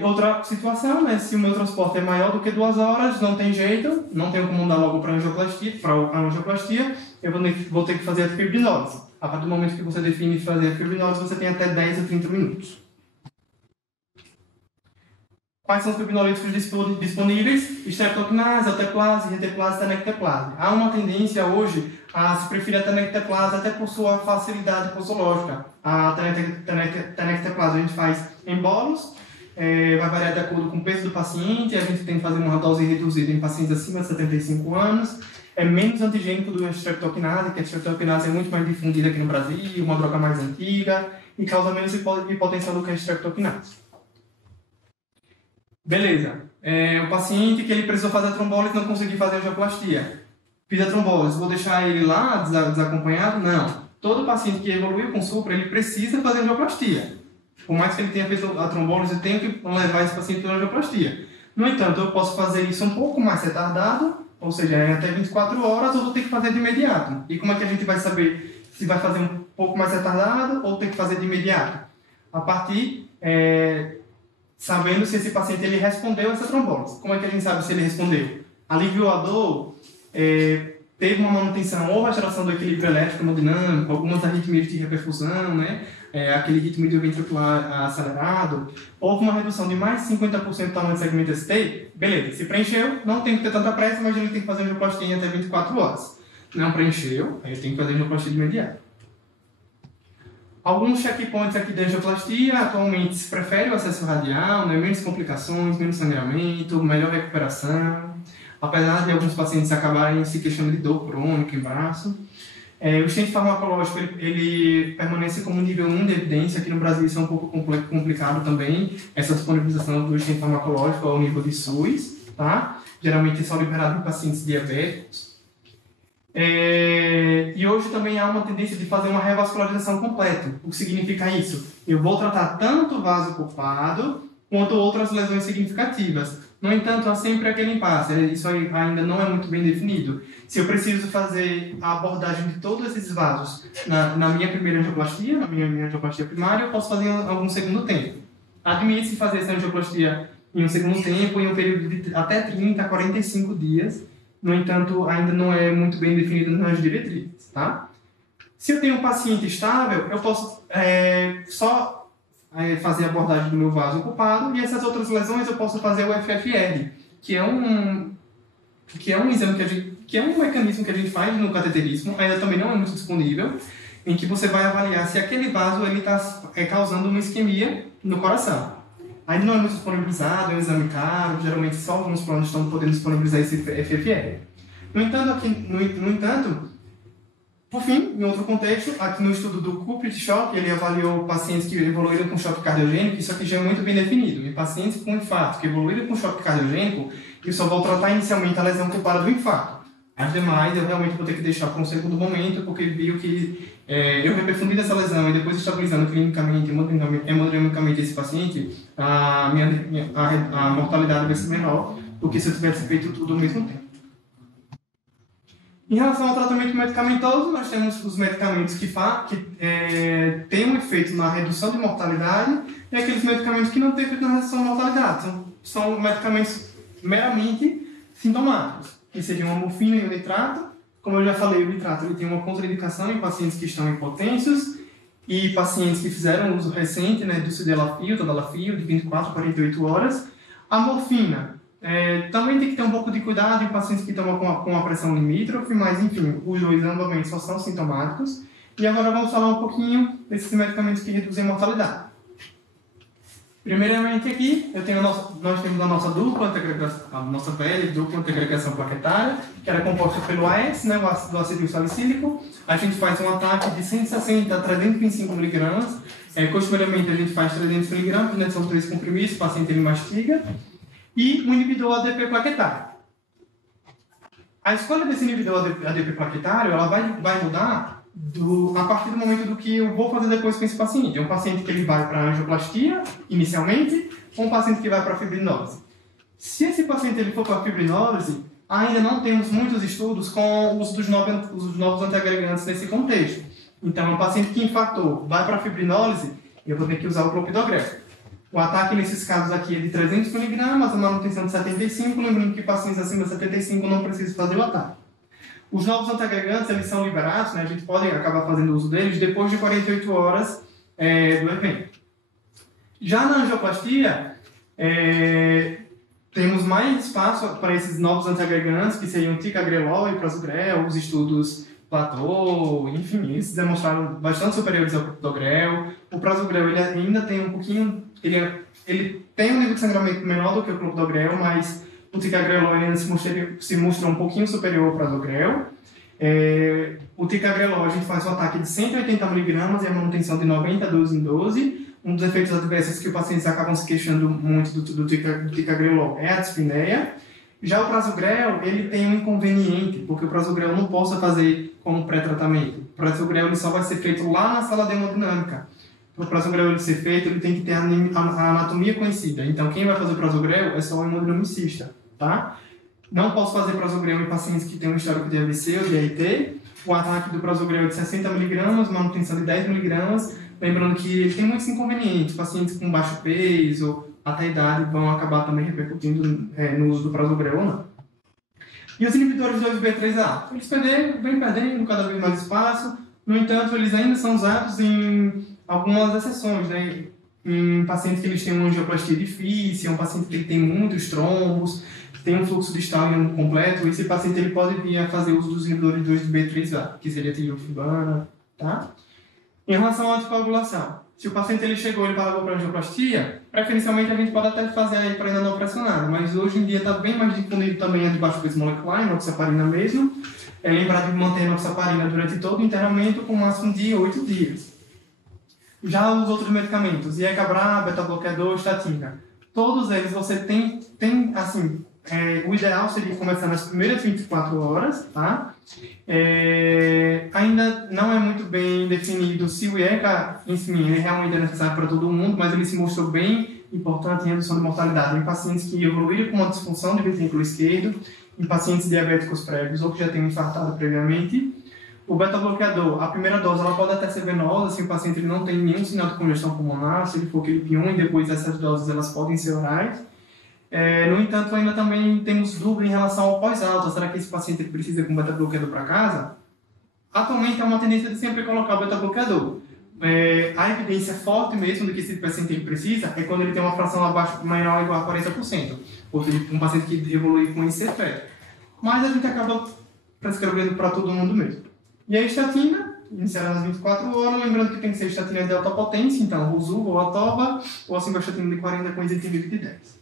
Outra situação, né, se o meu transporte é maior do que 2 horas, não tem jeito, não tenho como mandar logo para a angioplastia, eu vou ter que fazer a fibrinólise. A partir do momento que você define fazer a fibrinólise, você tem até 10 a 30 minutos. Quais são os fibrinolíticos disponíveis? Streptokinase, alteplase, reteplase, tenecteplase. Há uma tendência hoje a se preferir a tenecteplase até por sua facilidade posológica. A tenecteplase a gente faz em bolos, vai variar de acordo com o peso do paciente, a gente tem que fazer uma dose reduzida em pacientes acima de 75 anos. É menos antigênico do que a streptokinase, que a streptokinase é muito mais difundida aqui no Brasil, uma droga mais antiga, e causa menos hipotensão do que a streptokinase. Beleza. O paciente que ele precisou fazer a trombólise não conseguiu fazer a angioplastia. Fiz a trombólise, vou deixar ele lá desacompanhado? Não. Todo paciente que evoluiu com supra, ele precisa fazer a angioplastia. Por mais que ele tenha feito a trombólise, eu tenho que levar esse paciente para a angioplastia. No entanto, eu posso fazer isso um pouco mais retardado, ou seja, em até 24 horas, ou vou ter que fazer de imediato. E como é que a gente vai saber se vai fazer um pouco mais retardado ou tem que fazer de imediato? A partir... sabendo se esse paciente ele respondeu a essa trombólise. Como é que a gente sabe se ele respondeu? Aliviou a dor, teve uma manutenção ou restauração do equilíbrio elétrico hemodinâmico, algumas arritmias de reperfusão, né? Aquele ritmo de ventricular acelerado, houve uma redução de mais de 50% do tamanho do segmento ST, beleza, se preencheu, não tem que ter tanta pressa, mas ele tem que fazer angioplastia em até 24 horas. Não preencheu, aí tem que fazer angioplastia de imediato. Alguns checkpoints aqui da angioplastia, atualmente se prefere o acesso radial, né? Menos complicações, menos sangramento, melhor recuperação, apesar de alguns pacientes acabarem se queixando de dor crônica em braço. O stent farmacológico ele permanece como nível 1 de evidência, aqui no Brasil isso é um pouco complicado também, essa disponibilização do stent farmacológico ao nível de SUS, tá? Geralmente são liberados em pacientes diabéticos. E hoje também há uma tendência de fazer uma revascularização completa. O que significa isso? Eu vou tratar tanto o vaso ocupado quanto outras lesões significativas. No entanto, há sempre aquele impasse. Isso ainda não é muito bem definido. Se eu preciso fazer a abordagem de todos esses vasos na minha primeira angioplastia, na minha angioplastia primária, eu posso fazer em algum segundo tempo. Admite-se fazer essa angioplastia em um segundo tempo, em um período de até 30 a 45 dias. No entanto, ainda não é muito bem definido nas diretrizes, tá? Se eu tenho um paciente estável, eu posso só fazer a abordagem do meu vaso ocupado e essas outras lesões eu posso fazer o FFR, que é um exame que é um mecanismo que a gente faz no cateterismo, ainda também não é muito disponível, em que você vai avaliar se aquele vaso está causando uma isquemia no coração. Ainda não é muito disponibilizado, é um exame caro, geralmente só alguns planos estão podendo disponibilizar esse FFR. No entanto, por fim, em outro contexto, aqui no estudo do Kuprit-Shock, ele avaliou pacientes que evoluíram com choque cardiogênico, isso aqui já é muito bem definido. Em pacientes com infarto que evoluíram com choque cardiogênico, eu só vou tratar inicialmente a lesão culpada do infarto. As demais, eu realmente vou ter que deixar para um segundo momento, porque viu que eu reperfundindo essa lesão e depois estabilizando clinicamente, hemodinamicamente esse paciente, a mortalidade vai ser menor do que se eu tivesse feito tudo ao mesmo tempo. Em relação ao tratamento medicamentoso, nós temos os medicamentos que têm um efeito na redução de mortalidade e aqueles medicamentos que não têm efeito na redução de mortalidade. São medicamentos meramente sintomáticos, que seriam a morfina e o nitrato. Como eu já falei, o nitrato ele tem uma contraindicação em pacientes que estão hipotensos e pacientes que fizeram uso recente do sildenafil, tadalafil, de 24 a 48 horas. A morfina. Também tem que ter um pouco de cuidado em pacientes que tomam com a pressão limítrofe, mas enfim, os dois ambos só são sintomáticos. E agora vamos falar um pouquinho desses medicamentos que reduzem a mortalidade. Primeiramente aqui, nós temos a nossa dupla antiagregação, a nossa velha dupla antiagregação plaquetária, que era composta pelo AS, né, o ácido acetil salicílico. A gente faz um ataque de 160 a 325 mg. Costumeiramente a gente faz 300 mg, né, são 3 comprimidos, o paciente ele mastiga. E o inibidor ADP plaquetário. A escolha desse inibidor ADP plaquetário ela vai mudar a partir do momento do que eu vou fazer depois com esse paciente. É um paciente que ele vai para angioplastia, inicialmente, ou um paciente que vai para fibrinose. Se esse paciente ele for para fibrinose, ainda não temos muitos estudos com o uso dos novos antiagregantes nesse contexto. Então, um paciente que infartou, vai para fibrinose, eu vou ter que usar o clopidogrel. O ataque nesses casos aqui é de 300 mg, a manutenção de 75, lembrando que pacientes acima de 75 não precisam fazer o ataque. Os novos antiagregantes, eles são liberados, né? A gente pode acabar fazendo uso deles depois de 48 horas do evento. Já na angioplastia, temos mais espaço para esses novos antiagregantes, que seriam ticagrelol e prasugrel, os estudos Platô, enfim, eles demonstraram bastante superiores ao clopidogrel. O prasugrel ele ainda tem um pouquinho, ele tem um nível de sangramento menor do que o clopidogrel, mas o ticagrelol ainda se mostra um pouquinho superior ao prasugrel. O ticagrelol a gente faz um ataque de 180 mg e a manutenção de 90 12 em 12. Um dos efeitos adversos que os pacientes acabam se queixando muito do ticagrelol é a dispneia. Já o prasugrel, ele tem um inconveniente, porque o prasugrel não possa fazer como pré-tratamento. O prasugrel ele só vai ser feito lá na sala de hemodinâmica. Para o prasugrel ele ser feito, ele tem que ter a anatomia conhecida. Então, quem vai fazer o prasugrel é só o hemodinamicista, tá? Não posso fazer prasugrel em pacientes que têm um histórico de AVC ou de AIT. O ataque do prasugrel é de 60 mg, manutenção de 10 mg. Lembrando que ele tem muitos inconvenientes. Pacientes com baixo peso, até a idade, vão acabar também repercutindo no uso do prasugrel ou não. E os inibidores 2B3A? Eles vêm perdendo cada vez mais espaço. No entanto, eles ainda são usados em algumas exceções, né? Em pacientes que eles têm uma angioplastia difícil, um paciente que tem muitos trombos, tem um fluxo distal completo, esse paciente ele pode vir a fazer uso dos inibidores 2B3A, que seria tirofibana, tá? Em relação à anticoagulação, se o paciente ele chegou e pagou para angioplastia, preferencialmente a gente pode até fazer a heparina não pressionada, mas hoje em dia está bem mais difundido também a de baixo peso molecular, enoxaparina mesmo. Lembrar de manter a enoxaparina durante todo o internamento com o máximo de 8 dias. Já os outros medicamentos, IECABRA, beta-bloqueador, estatina, todos eles você tem assim, o ideal seria começar nas primeiras 24 horas, tá? Ainda não é muito bem definido se o IECA, enfim, ele realmente é necessário para todo mundo, mas ele se mostrou bem importante em redução de mortalidade em pacientes que evoluíram com uma disfunção de ventrículo esquerdo, em pacientes diabéticos prévios ou que já tenham infartado previamente. O beta-bloqueador, a primeira dose ela pode até ser venosa, se o paciente ele não tem nenhum sinal de congestão pulmonar, se ele for CRIP 1 e depois essas doses elas podem ser orais. No entanto, ainda também temos dúvida em relação ao pós-alta. Será que esse paciente precisa de um beta-bloqueador para casa? Atualmente, há uma tendência de sempre colocar o beta-bloqueador. A evidência forte mesmo de que esse paciente precisa é quando ele tem uma fração abaixo, maior ou igual a 40%. Ou seja, um paciente que evolui com esse efeito. Mas a gente acaba prescrevendo para todo mundo mesmo. E a estatina, iniciada nas 24 horas, lembrando que tem que ser estatina de alta potência, então Rosuva ou Atoba, ou a simvastatina de 40 com isentimento de 10.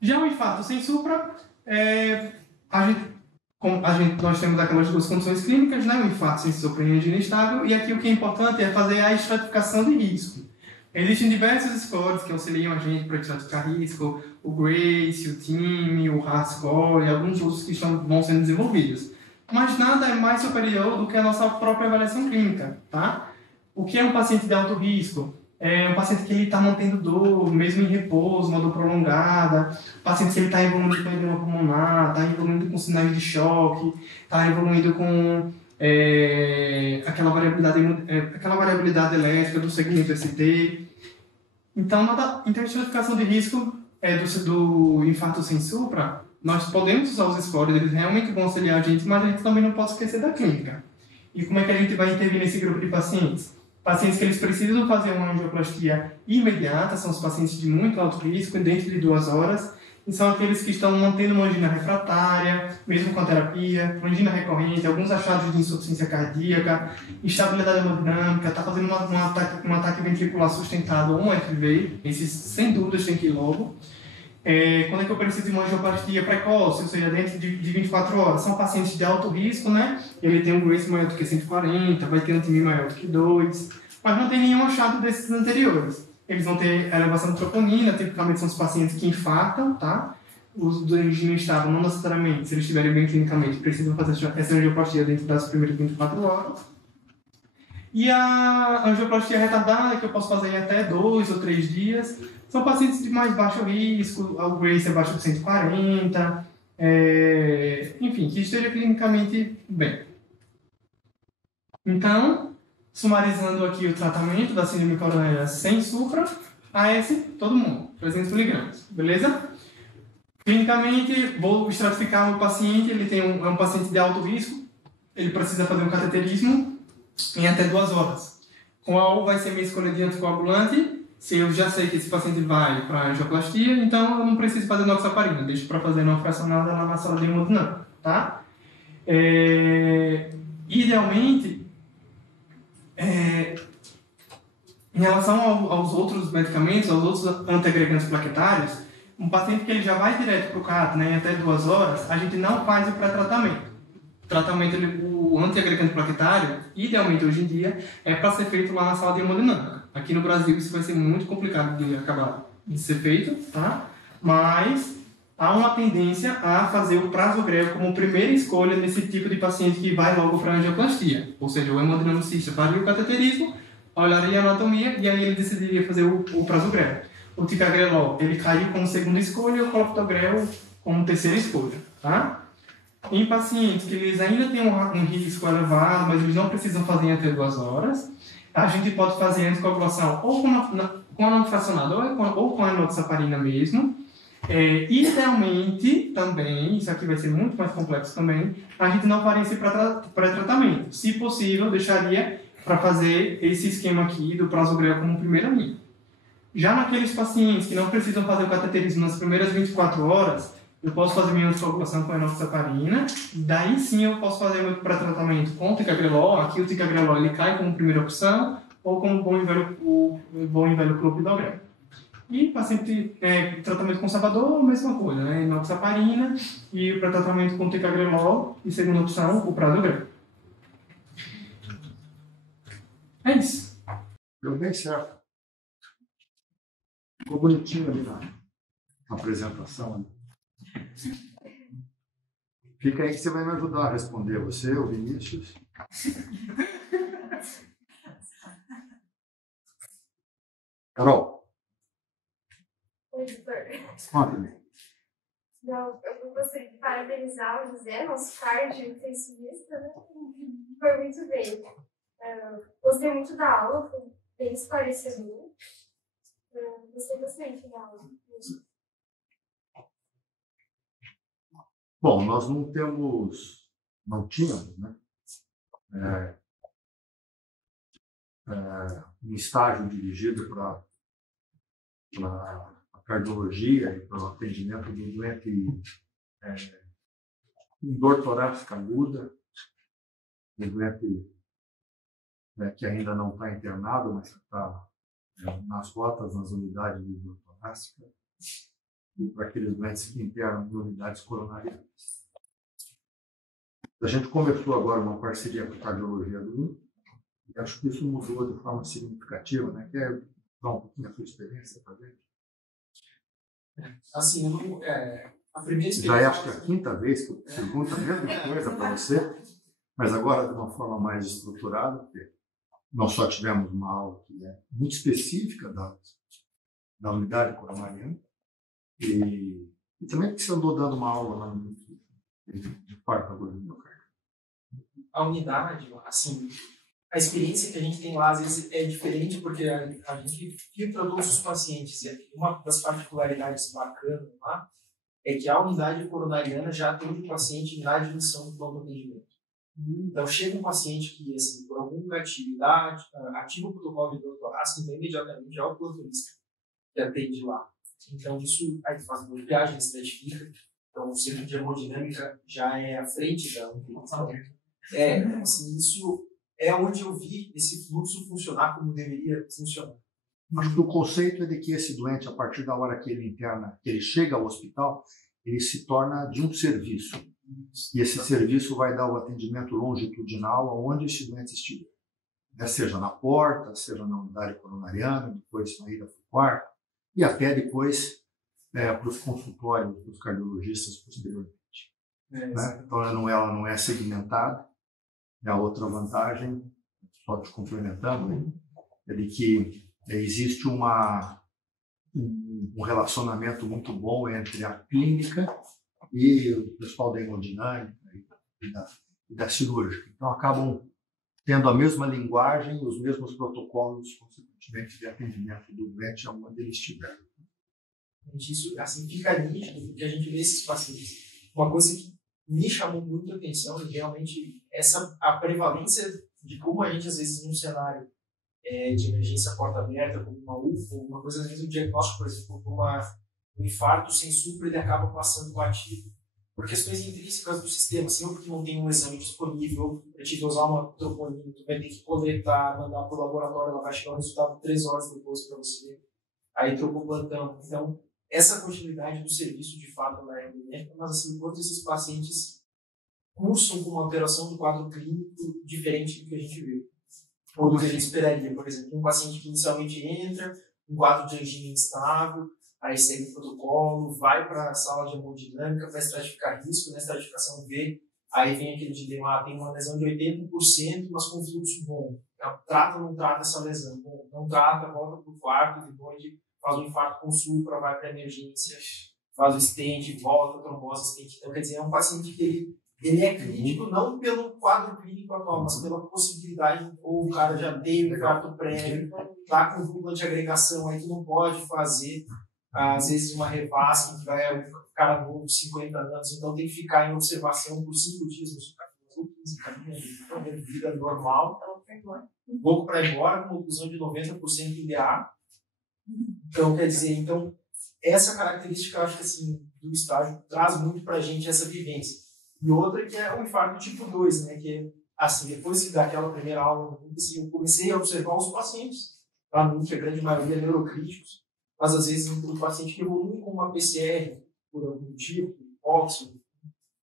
Já o infarto sem supra, nós temos aquelas duas condições clínicas, né? O infarto sem supra e angina estável, e aqui o que é importante é fazer a estratificação de risco. Existem diversos scores que auxiliam a gente para estratificar risco, o GRACE, o TIM, o HART-score e alguns outros que vão sendo desenvolvidos. Mas nada é mais superior do que a nossa própria avaliação clínica, tá? O que é um paciente de alto risco? É um paciente que ele está mantendo dor, mesmo em repouso, uma dor prolongada, paciente que ele está evoluindo com edema pulmonar, está evoluindo com sinais de choque, está evoluindo com aquela variabilidade elétrica do segmento ST. Então, a estratificação de risco do infarto sem supra, nós podemos usar os scores, eles realmente vão auxiliar a gente, mas a gente também não pode esquecer da clínica. E como é que a gente vai intervir nesse grupo de pacientes? Pacientes que eles precisam fazer uma angioplastia imediata, são os pacientes de muito alto risco, dentro de 2 horas, e são aqueles que estão mantendo uma angina refratária, mesmo com a terapia, uma angina recorrente, alguns achados de insuficiência cardíaca, instabilidade hemodinâmica, está fazendo um ataque ventricular sustentado ou um FV, esses sem dúvidas tem que ir logo. Quando é que eu preciso de uma angioplastia precoce, ou seja, dentro de 24 horas? São pacientes de alto risco, né? Ele tem um Grace maior do que 140, vai ter um TIMI maior do que 2, mas não tem nenhum achado desses anteriores. Eles vão ter elevação de troponina, tipicamente são os pacientes que infartam, tá? Os do angina estável, não necessariamente, se eles estiverem bem clinicamente, precisam fazer essa angioplastia dentro das primeiras 24 horas. E a angioplastia retardada, que eu posso fazer em até 2 ou 3 dias, são pacientes de mais baixo risco, o Grace é abaixo de 140, enfim, que esteja clinicamente bem. Então, sumarizando aqui o tratamento da síndrome coronariana sem supra, AS, todo mundo, 300 miligramas, beleza? Clinicamente, vou estratificar o paciente, ele é um paciente de alto risco, ele precisa fazer um cateterismo em até 2 horas. Qual vai ser minha escolha de anticoagulante? Se eu já sei que esse paciente vai para a angioplastia, então eu não preciso fazer noxaparina, deixo para fazer não fracionada lá na sala de hemodinâmica, tá? Idealmente, em relação aos outros medicamentos, aos outros antiagregantes plaquetários, um paciente que ele já vai direto para o CAT, né, em até 2 horas, a gente não faz o pré-tratamento. O tratamento, o antiagregante plaquetário, idealmente hoje em dia, é para ser feito lá na sala de hemodinâmica. Aqui no Brasil isso vai ser muito complicado de acabar de ser feito, tá? Mas há uma tendência a fazer o prasugrel como primeira escolha nesse tipo de paciente que vai logo para a angioplastia. Ou seja, o hemodinamicista faria o cateterismo, olharia a anatomia e aí ele decidiria fazer o prasugrel. O ticagrelol, ele caiu como segunda escolha e o clopidogrel como terceira escolha, tá? Em pacientes que eles ainda têm um risco elevado, mas eles não precisam fazer em até 2 horas, a gente pode fazer anticoagulação ou com a não fracionada ou com a enoxaparina mesmo. Idealmente, também, isso aqui vai ser muito mais complexo também, a gente não faria esse pré-tratamento. Se possível, deixaria para fazer esse esquema aqui do prasugrel como primeira linha. Já naqueles pacientes que não precisam fazer o cateterismo nas primeiras 24 horas, eu posso fazer minha anticoagulação com a enoxaparina, daí sim eu posso fazer meu pré-tratamento com o ticagrelol. Aqui o ticagrelol ele cai como primeira opção, ou como bom e velho clopidogrel. E paciente, tratamento com Salvador, a mesma coisa, né? Enoxaparina e o pré-tratamento com ticagrelol, e segunda opção, o prasugrel. É isso. Deu bem certo. Ficou bonitinho ali na apresentação, né? Fica aí que você vai me ajudar a responder. Você, o Vinícius. Carol. Oi, doutor. Conta-me. Não, eu gostaria de parabenizar o José, nosso cardio intensivista, né? Foi muito bem. Gostei muito da aula, foi bem esclarecedor. Gostei bastante da aula. Bom, nós não tínhamos, né? Um estágio dirigido para a cardiologia e para o atendimento do doente com dor torácica aguda, do doente que ainda não está internado, mas que está nas rotas, nas unidades de dor torácica, e para aqueles doentes que internam em unidades coronarianas. A gente começou agora uma parceria com a cardiologia do INPE, e acho que isso mudou de forma significativa, né? Quer dar um pouquinho a sua experiência para gente? Assim, a primeira experiência... Já acho que é a quinta vez que eu pergunto a mesma coisa para você, mas agora de uma forma mais estruturada, porque nós só tivemos uma aula que é muito específica da unidade coronariana, e também porque você andou dando uma aula lá no de quarta agulha do meu carro. A unidade, assim, a experiência que a gente tem lá, às vezes, é diferente, porque a gente introduz os pacientes. E uma das particularidades bacanas lá é que a unidade coronariana já atende o paciente na admissão do plano de atendimento. Então, chega um paciente que, assim, por alguma atividade, ativa o protocolo de doutorado, então imediatamente é o plantonista que atende lá. Então, isso aí faz uma viagem, estratifica. Então, o centro de hemodinâmica já é à frente da utilização. Então, assim, isso é onde eu vi esse fluxo funcionar como deveria funcionar. Acho que o conceito é de que esse doente, a partir da hora que ele interna, que ele chega ao hospital, ele se torna de um serviço. E esse serviço vai dar o atendimento longitudinal aonde esse doente estiver. Seja na porta, seja na unidade coronariana, depois na ida para o quarto, e até depois para os consultórios dos cardiologistas posteriormente. Então ela não é segmentada. E a outra vantagem, só te complementando, é de que existe um relacionamento muito bom entre a clínica e o pessoal da hemodinâmica e da cirúrgica. Então acabam tendo a mesma linguagem, os mesmos protocolos, consequentemente, de atendimento do doente aonde ele estiver. Isso assim, fica nítido, porque a gente vê esses pacientes. Uma coisa que me chamou muito a atenção e realmente a prevalência de como a gente, às vezes, num cenário de emergência porta aberta, como uma UFO, uma coisa, às vezes, o diagnóstico, por exemplo, um infarto sem supra, ele acaba passando batido por questões intrínsecas do sistema, assim, ou porque não tem um exame disponível, ou para te dosar uma troponina, tu vai ter que coletar, mandar para o laboratório, ela vai chegar o resultado 3 horas depois para você ver. Aí trocou o plantão. Então, essa continuidade do serviço, de fato, ela é benéfica, mas assim, enquanto esses pacientes cursam com uma alteração do quadro clínico diferente do que a gente vê, ou do que a gente esperaria, por exemplo, um paciente que inicialmente entra, um quadro de angina instável, aí segue o protocolo, vai para a sala de hemodinâmica para estratificar risco, na estratificação V, aí vem aquele dilema, tem uma lesão de 80%, mas com fluxo bom. Trata ou não trata essa lesão? Bom, não trata, volta para o quarto, depois faz um infarto com supra, vai para a emergência, faz o stent, volta, trombose, stent. Então, quer dizer, é um paciente que ele é crítico não pelo quadro clínico atual, mas pela possibilidade, ou o cara já teve um infarto prévio, está com dupla de agregação, aí tu não pode fazer, às vezes, uma revasque, que vai um cara novo, 50 anos, então tem que ficar em observação por 5 dias no hospital, 15 caminhos, vida normal, pouco para ir embora, com uma oclusão de 90% em DA. Então, quer dizer, essa característica, eu acho que assim, do estágio traz muito para a gente essa vivência. E outra que é o infarto tipo 2, né? Que assim, depois daquela primeira aula, assim, eu comecei a observar os pacientes, para mim, que a grande maioria é neurocríticos, mas às vezes um paciente que evolui com uma PCR, por algum motivo, óxido,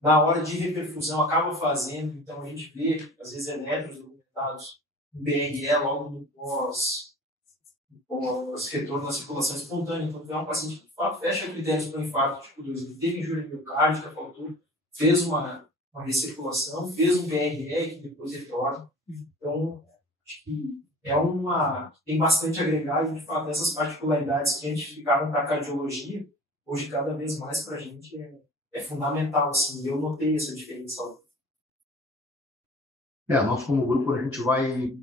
na hora de reperfusão acaba fazendo, então a gente vê, às vezes, elétrons documentados no BRE logo no pós-retorno à circulação espontânea. Então, é um paciente que fecha critérios para o infarto tipo 2, ele teve injúria miocárdica, faltou, fez uma recirculação, fez um BRE que depois retorna. Então, acho que tem bastante a agregar e, de fato, essas particularidades que antes ficaram para a cardiologia, hoje, cada vez mais para a gente é fundamental. Assim, eu notei essa diferença. Nós, como grupo, a gente vai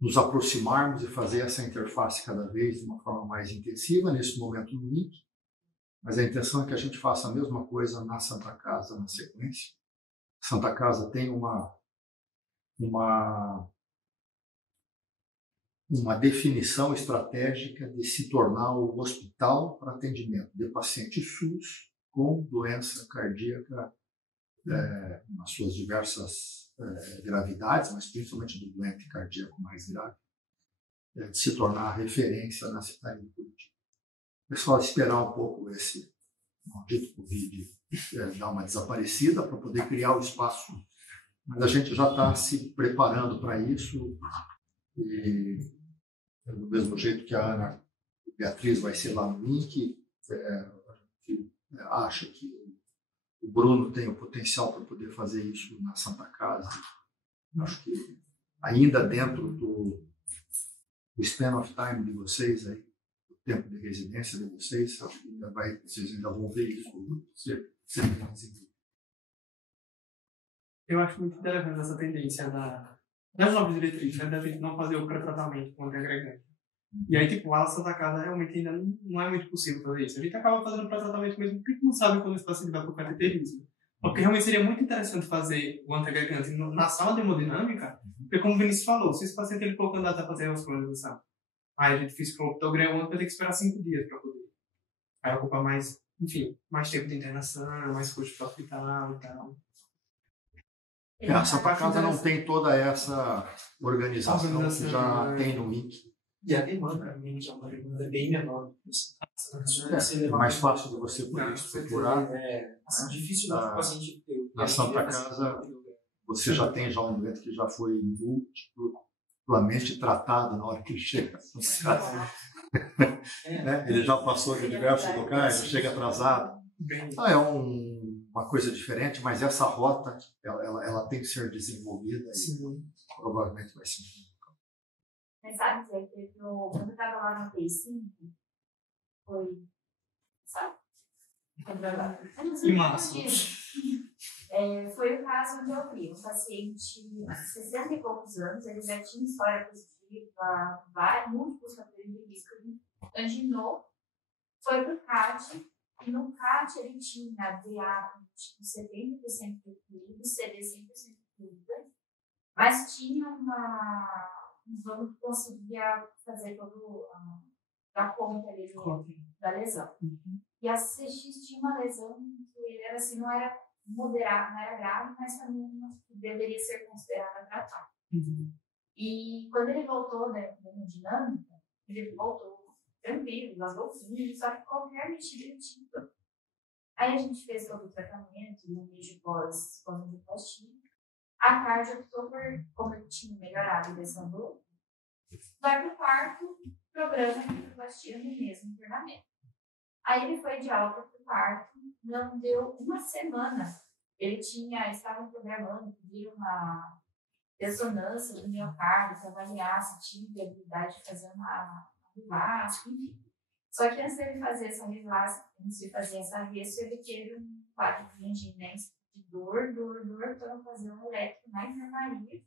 nos aproximarmos e fazer essa interface cada vez de uma forma mais intensiva, nesse momento no link, mas a intenção é que a gente faça a mesma coisa na Santa Casa, na sequência. A Santa Casa tem uma definição estratégica de se tornar o hospital para atendimento de pacientes SUS com doença cardíaca nas suas diversas gravidades, mas principalmente do doente cardíaco mais grave, de se tornar a referência na cidade de Curitiba. É só esperar um pouco esse maldito Covid dar uma desaparecida para poder criar o espaço. Mas a gente já está se preparando para isso e do mesmo jeito que a Ana Beatriz vai ser lá no link, a gente acha que o Bruno tem o potencial para poder fazer isso na Santa Casa. Acho que ainda dentro do span of time de vocês, aí, o tempo de residência de vocês, vocês ainda vão ver isso. Eu acho muito interessante essa tendência das novas diretrizes, né, da gente não fazer o pré-tratamento com agregante. E aí, tipo, a Santa Casa realmente ainda não é muito possível fazer isso. A gente acaba fazendo pré-tratamento mesmo porque não sabe quando esse paciente vai para o cateterismo. Porque realmente seria muito interessante fazer o antiagregante na sala de hemodinâmica, porque como o Vinícius falou, se esse paciente ele for candidato a fazer a vascularização, aí a gente fez clopidogrel, vai ter que esperar 5 dias para poder. Aí ocupa mais, enfim, mais tempo de internação, mais custo para o hospital e tal. A Santa Casa não tem toda essa organização que já tem no MIC. E a demanda, realmente, é uma demanda bem menor. É mais fácil de você poder estruturar. Dificilmente o paciente ter. Na Santa Casa, você já tem um doente que já foi multiplamente tratado na hora que ele chega. Ele já passou de diversos locais, chega atrasado. Então, é uma coisa diferente, mas essa rota ela tem que ser desenvolvida e provavelmente vai ser. Mas sabe, Zé, que quando eu estava lá no P5, foi. Sabe? Que massa! Foi o caso onde eu vi um paciente de 60 e poucos anos, ele já tinha história positiva, múltiplos fatores de risco, anginou, foi para o CAT, e no CAT ele tinha DA com 70% de equilíbrio, CD 100% de equilíbrio, mas tinha um vamos que conseguia fazer todo a conta ali da lesão. E a CX tinha uma lesão que ele era assim, não era moderada, não era grave, mas também deveria ser considerada tratável. E quando ele voltou da hemodinâmica, ele voltou tranquilo, lavou o fim, só que qualquer mexida ele tinha. Aí a gente fez todo o tratamento, no mês de pós-diagnóstico. A cardio optou por, como ele tinha melhorado a direção do vai para o quarto programa de plastia no mesmo internamento. Aí ele foi de alta para o quarto, não deu uma semana. Estavam programando, pediram uma ressonância do miocárdio para avaliar se tinha viabilidade de fazer uma rivasco, enfim. Só que antes dele fazer essa rivasco, antes de fazer essa resto, ele teve um quadro de angina de dor, para fazer um eletro na enfermaria,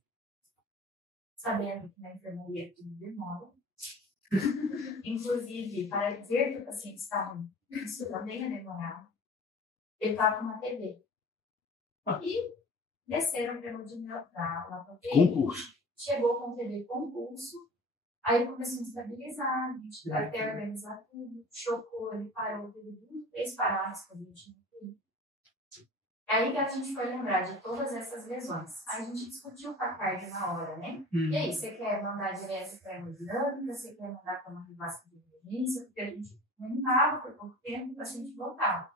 sabendo que na enfermaria tudo demora. Inclusive, para ver que o paciente está ruim, isso também é demorado. Ele estava com uma TV. E desceram para lá para com pulso. Chegou com TV com pulso, aí começou a estabilizar, a gente até organizar tudo, chocou, ele parou, teve 3 paradas que a gente não fez. Aí que a gente foi lembrar de todas essas lesões. Aí a gente discutiu com a cardio na hora, né? E aí, você quer mandar direto para a hemodinâmica, você quer mandar para uma rivasco de emergência, porque a gente terminava por pouco tempo e o paciente voltava.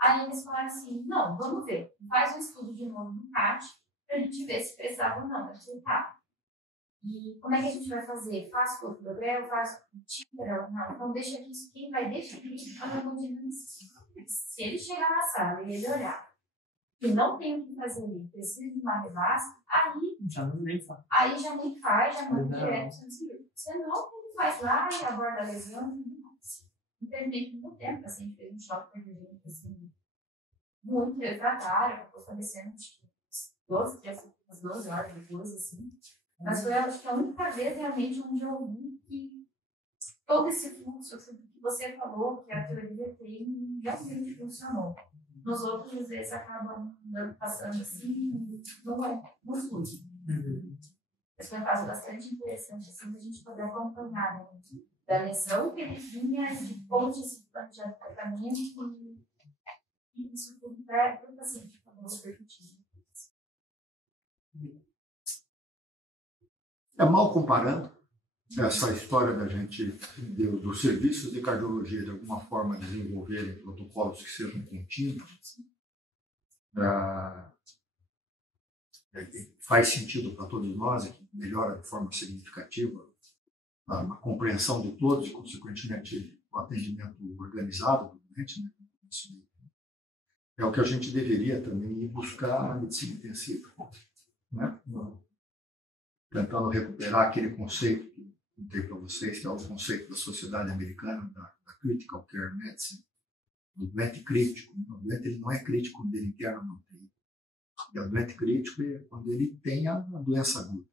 Aí eles falaram assim, não, vamos ver, faz um estudo de novo no CAT, para a gente ver se precisava ou não aceitar. E como é que a gente vai fazer? Faz clopidogrel, faz típera ou não? Então deixa aqui quem vai definir a hemodinâmica. Se ele chegar na sala e ele olhar e não tem o que fazer ali, precisa de uma revasca, aí já nem faz, já manda direto para o cirurgião. Senão, ele faz lá e aborda a lesão e tudo mais. Infelizmente, no tempo, o paciente fez um choque cardíaco assim, muito refratário, ficou falecendo tipo, 12 horas depois, assim. Mas foi, acho que, a única vez realmente onde eu vi que todo esse fluxo que você falou, que a teoria tem, realmente funcionou. Nos outros, às vezes, acabam passando assim, não flui. Esse foi um caso bastante interessante, assim, da gente poder acompanhar, né? Da lesão que ele vinha, de ponte esse plano de tratamento e isso tudo para o paciente, para o repercutir. Mal comparando essa história da gente, dos serviços de cardiologia, de alguma forma desenvolverem protocolos que sejam contínuos, faz sentido para todos nós e melhora de forma significativa a compreensão de todos e, consequentemente, o atendimento organizado do doente, né? É o que a gente deveria também ir buscar na medicina intensiva, né? Tentando recuperar aquele conceito que contei para vocês, que é o conceito da sociedade americana, da critical care medicine, do doente crítico. O doente ele não é crítico quando ele interna na UTI. O doente crítico é quando ele tem a doença aguda.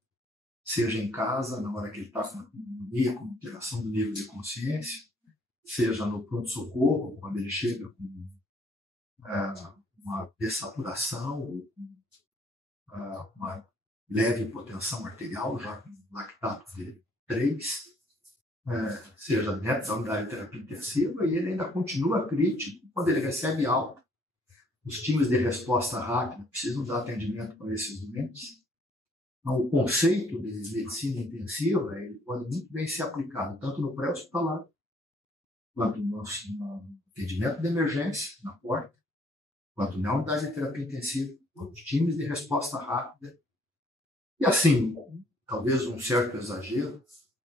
Seja em casa, na hora que ele está com uma pneumonia, com alteração do nível de consciência, seja no pronto-socorro, quando ele chega com uma dessaturação, uma leve hipotensão arterial, já com lactato de 3, seja dentro da unidade de terapia intensiva, e ele ainda continua crítico quando ele recebe alta. Os times de resposta rápida precisam dar atendimento para esses doentes. Então, o conceito de medicina intensiva ele pode muito bem ser aplicado tanto no pré-hospitalar, quanto no atendimento de emergência, na porta, quanto na unidade de terapia intensiva, quanto os times de resposta rápida. E assim, talvez um certo exagero,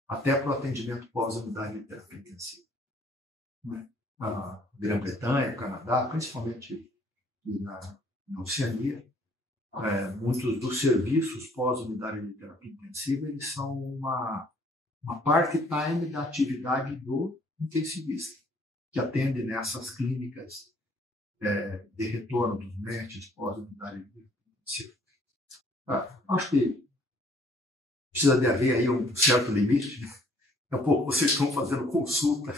até para o atendimento pós-unidade de terapia intensiva. A Grã-Bretanha, o Canadá, principalmente na Oceania, muitos dos serviços pós-unidade de terapia intensiva eles são uma part-time da atividade do intensivista, que atende nessas clínicas de retorno dos doentes pós-unidade de terapia intensiva. Acho que precisa de haver aí um certo limite. Daqui a pouco vocês estão fazendo consulta,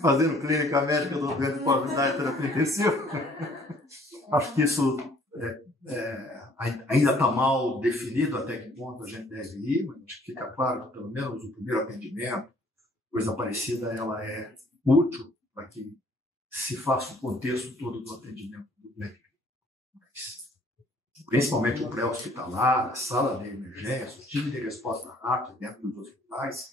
fazendo clínica médica do doente pós-unidade de terapia intensiva. Acho que isso ainda está mal definido até que ponto a gente deve ir, mas acho que fica claro que pelo menos o primeiro atendimento, coisa parecida, ela é útil para que se faça o contexto todo do atendimento do doente. Principalmente o pré-hospitalar, a sala de emergência, o time de resposta rápida dentro dos hospitais,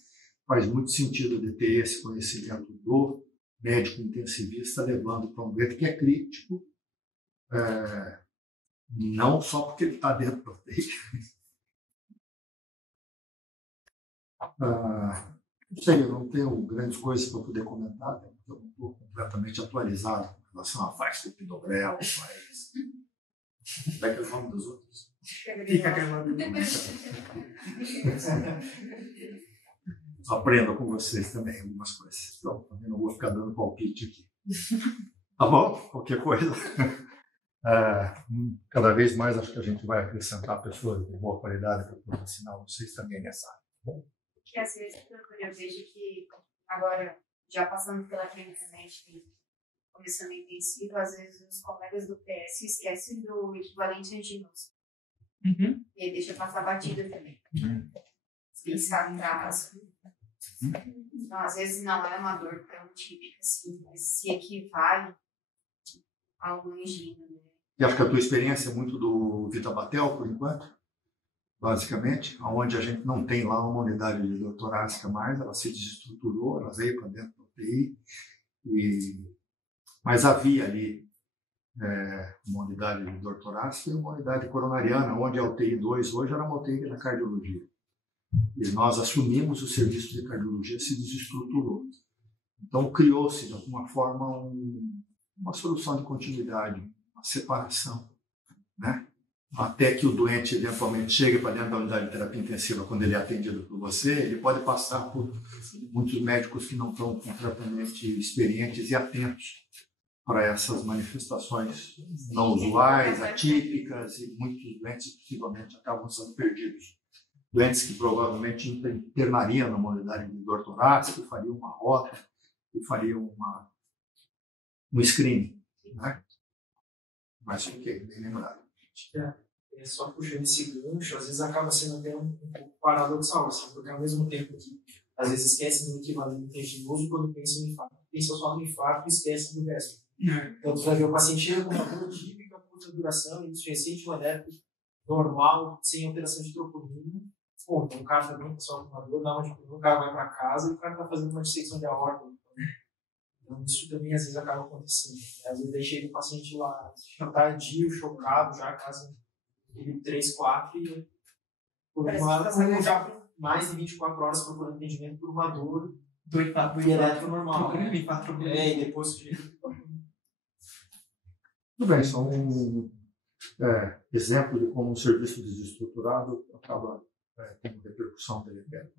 faz muito sentido de ter esse conhecimento do médico intensivista levando para um doente que é crítico, não só porque ele está dentro da UTI. Não sei, eu não tenho grandes coisas para poder comentar, eu não estou completamente atualizado com relação à faixa de Epidogrel, mas... Como é que é o nome dos outros? Fica gravado. Aprendo com vocês também algumas coisas. Então, também não vou ficar dando palpite aqui. Tá bom? Qualquer coisa. Cada vez mais acho que a gente vai acrescentar pessoas de boa qualidade para poder ensinar vocês também nessa área. Tá bom? Que às vezes eu vejo que agora, já passando pela clínica médica, começando intensivo, às vezes os colegas do PS esquecem do equivalente anginoso. Uhum. E aí deixa passar batida também. Pensar atrás. Então, às vezes não é uma dor tão típica assim, mas se equivale a algum angina, né? E acho que a tua experiência é muito do Vitabatel, por enquanto, basicamente, onde a gente não tem lá uma unidade de dor torácica mais, ela se desestruturou, ela veio para dentro da UTI, mas havia ali uma unidade de dor torácica e uma unidade coronariana, onde a UTI 2 hoje era uma UTI da cardiologia. E nós assumimos o serviço de cardiologia, se desestruturou. Então, criou-se, de alguma forma, uma solução de continuidade, uma separação, né? Até que o doente, eventualmente, chegue para dentro da unidade de terapia intensiva, quando ele é atendido por você, ele pode passar por muitos médicos que não estão completamente experientes e atentos para essas manifestações não usuais, atípicas, e muitos doentes, possivelmente, acabam sendo perdidos. Doentes que provavelmente internariam numa unidade de dor torácica, fariam uma rota, e fariam um screening, né? Mas ok, bem lembrado. Só puxando esse gancho, às vezes acaba sendo até um pouco paradoxal, assim, porque ao mesmo tempo que às vezes esquece do equivalente anginoso, quando pensa no infarto, pensa só no infarto e esquece do resto. Então, tu vai ver o paciente chega com uma dor típica, curta duração, insuficiente onérgico, normal, sem alteração de troponina. Pô, então o cara também tá só com uma dor, dá uma de o cara vai para casa e o cara tá fazendo uma dissecção de aorta. Então, isso também às vezes acaba acontecendo. Às vezes aí chega o paciente lá, tardio, chocado, já quase 3, 4 e por já mais de 24 horas procurando atendimento por uma dor do infarto elétrico normal. E depois Tudo bem, são exemplos de como um serviço desestruturado acaba tendo repercussão deletéria.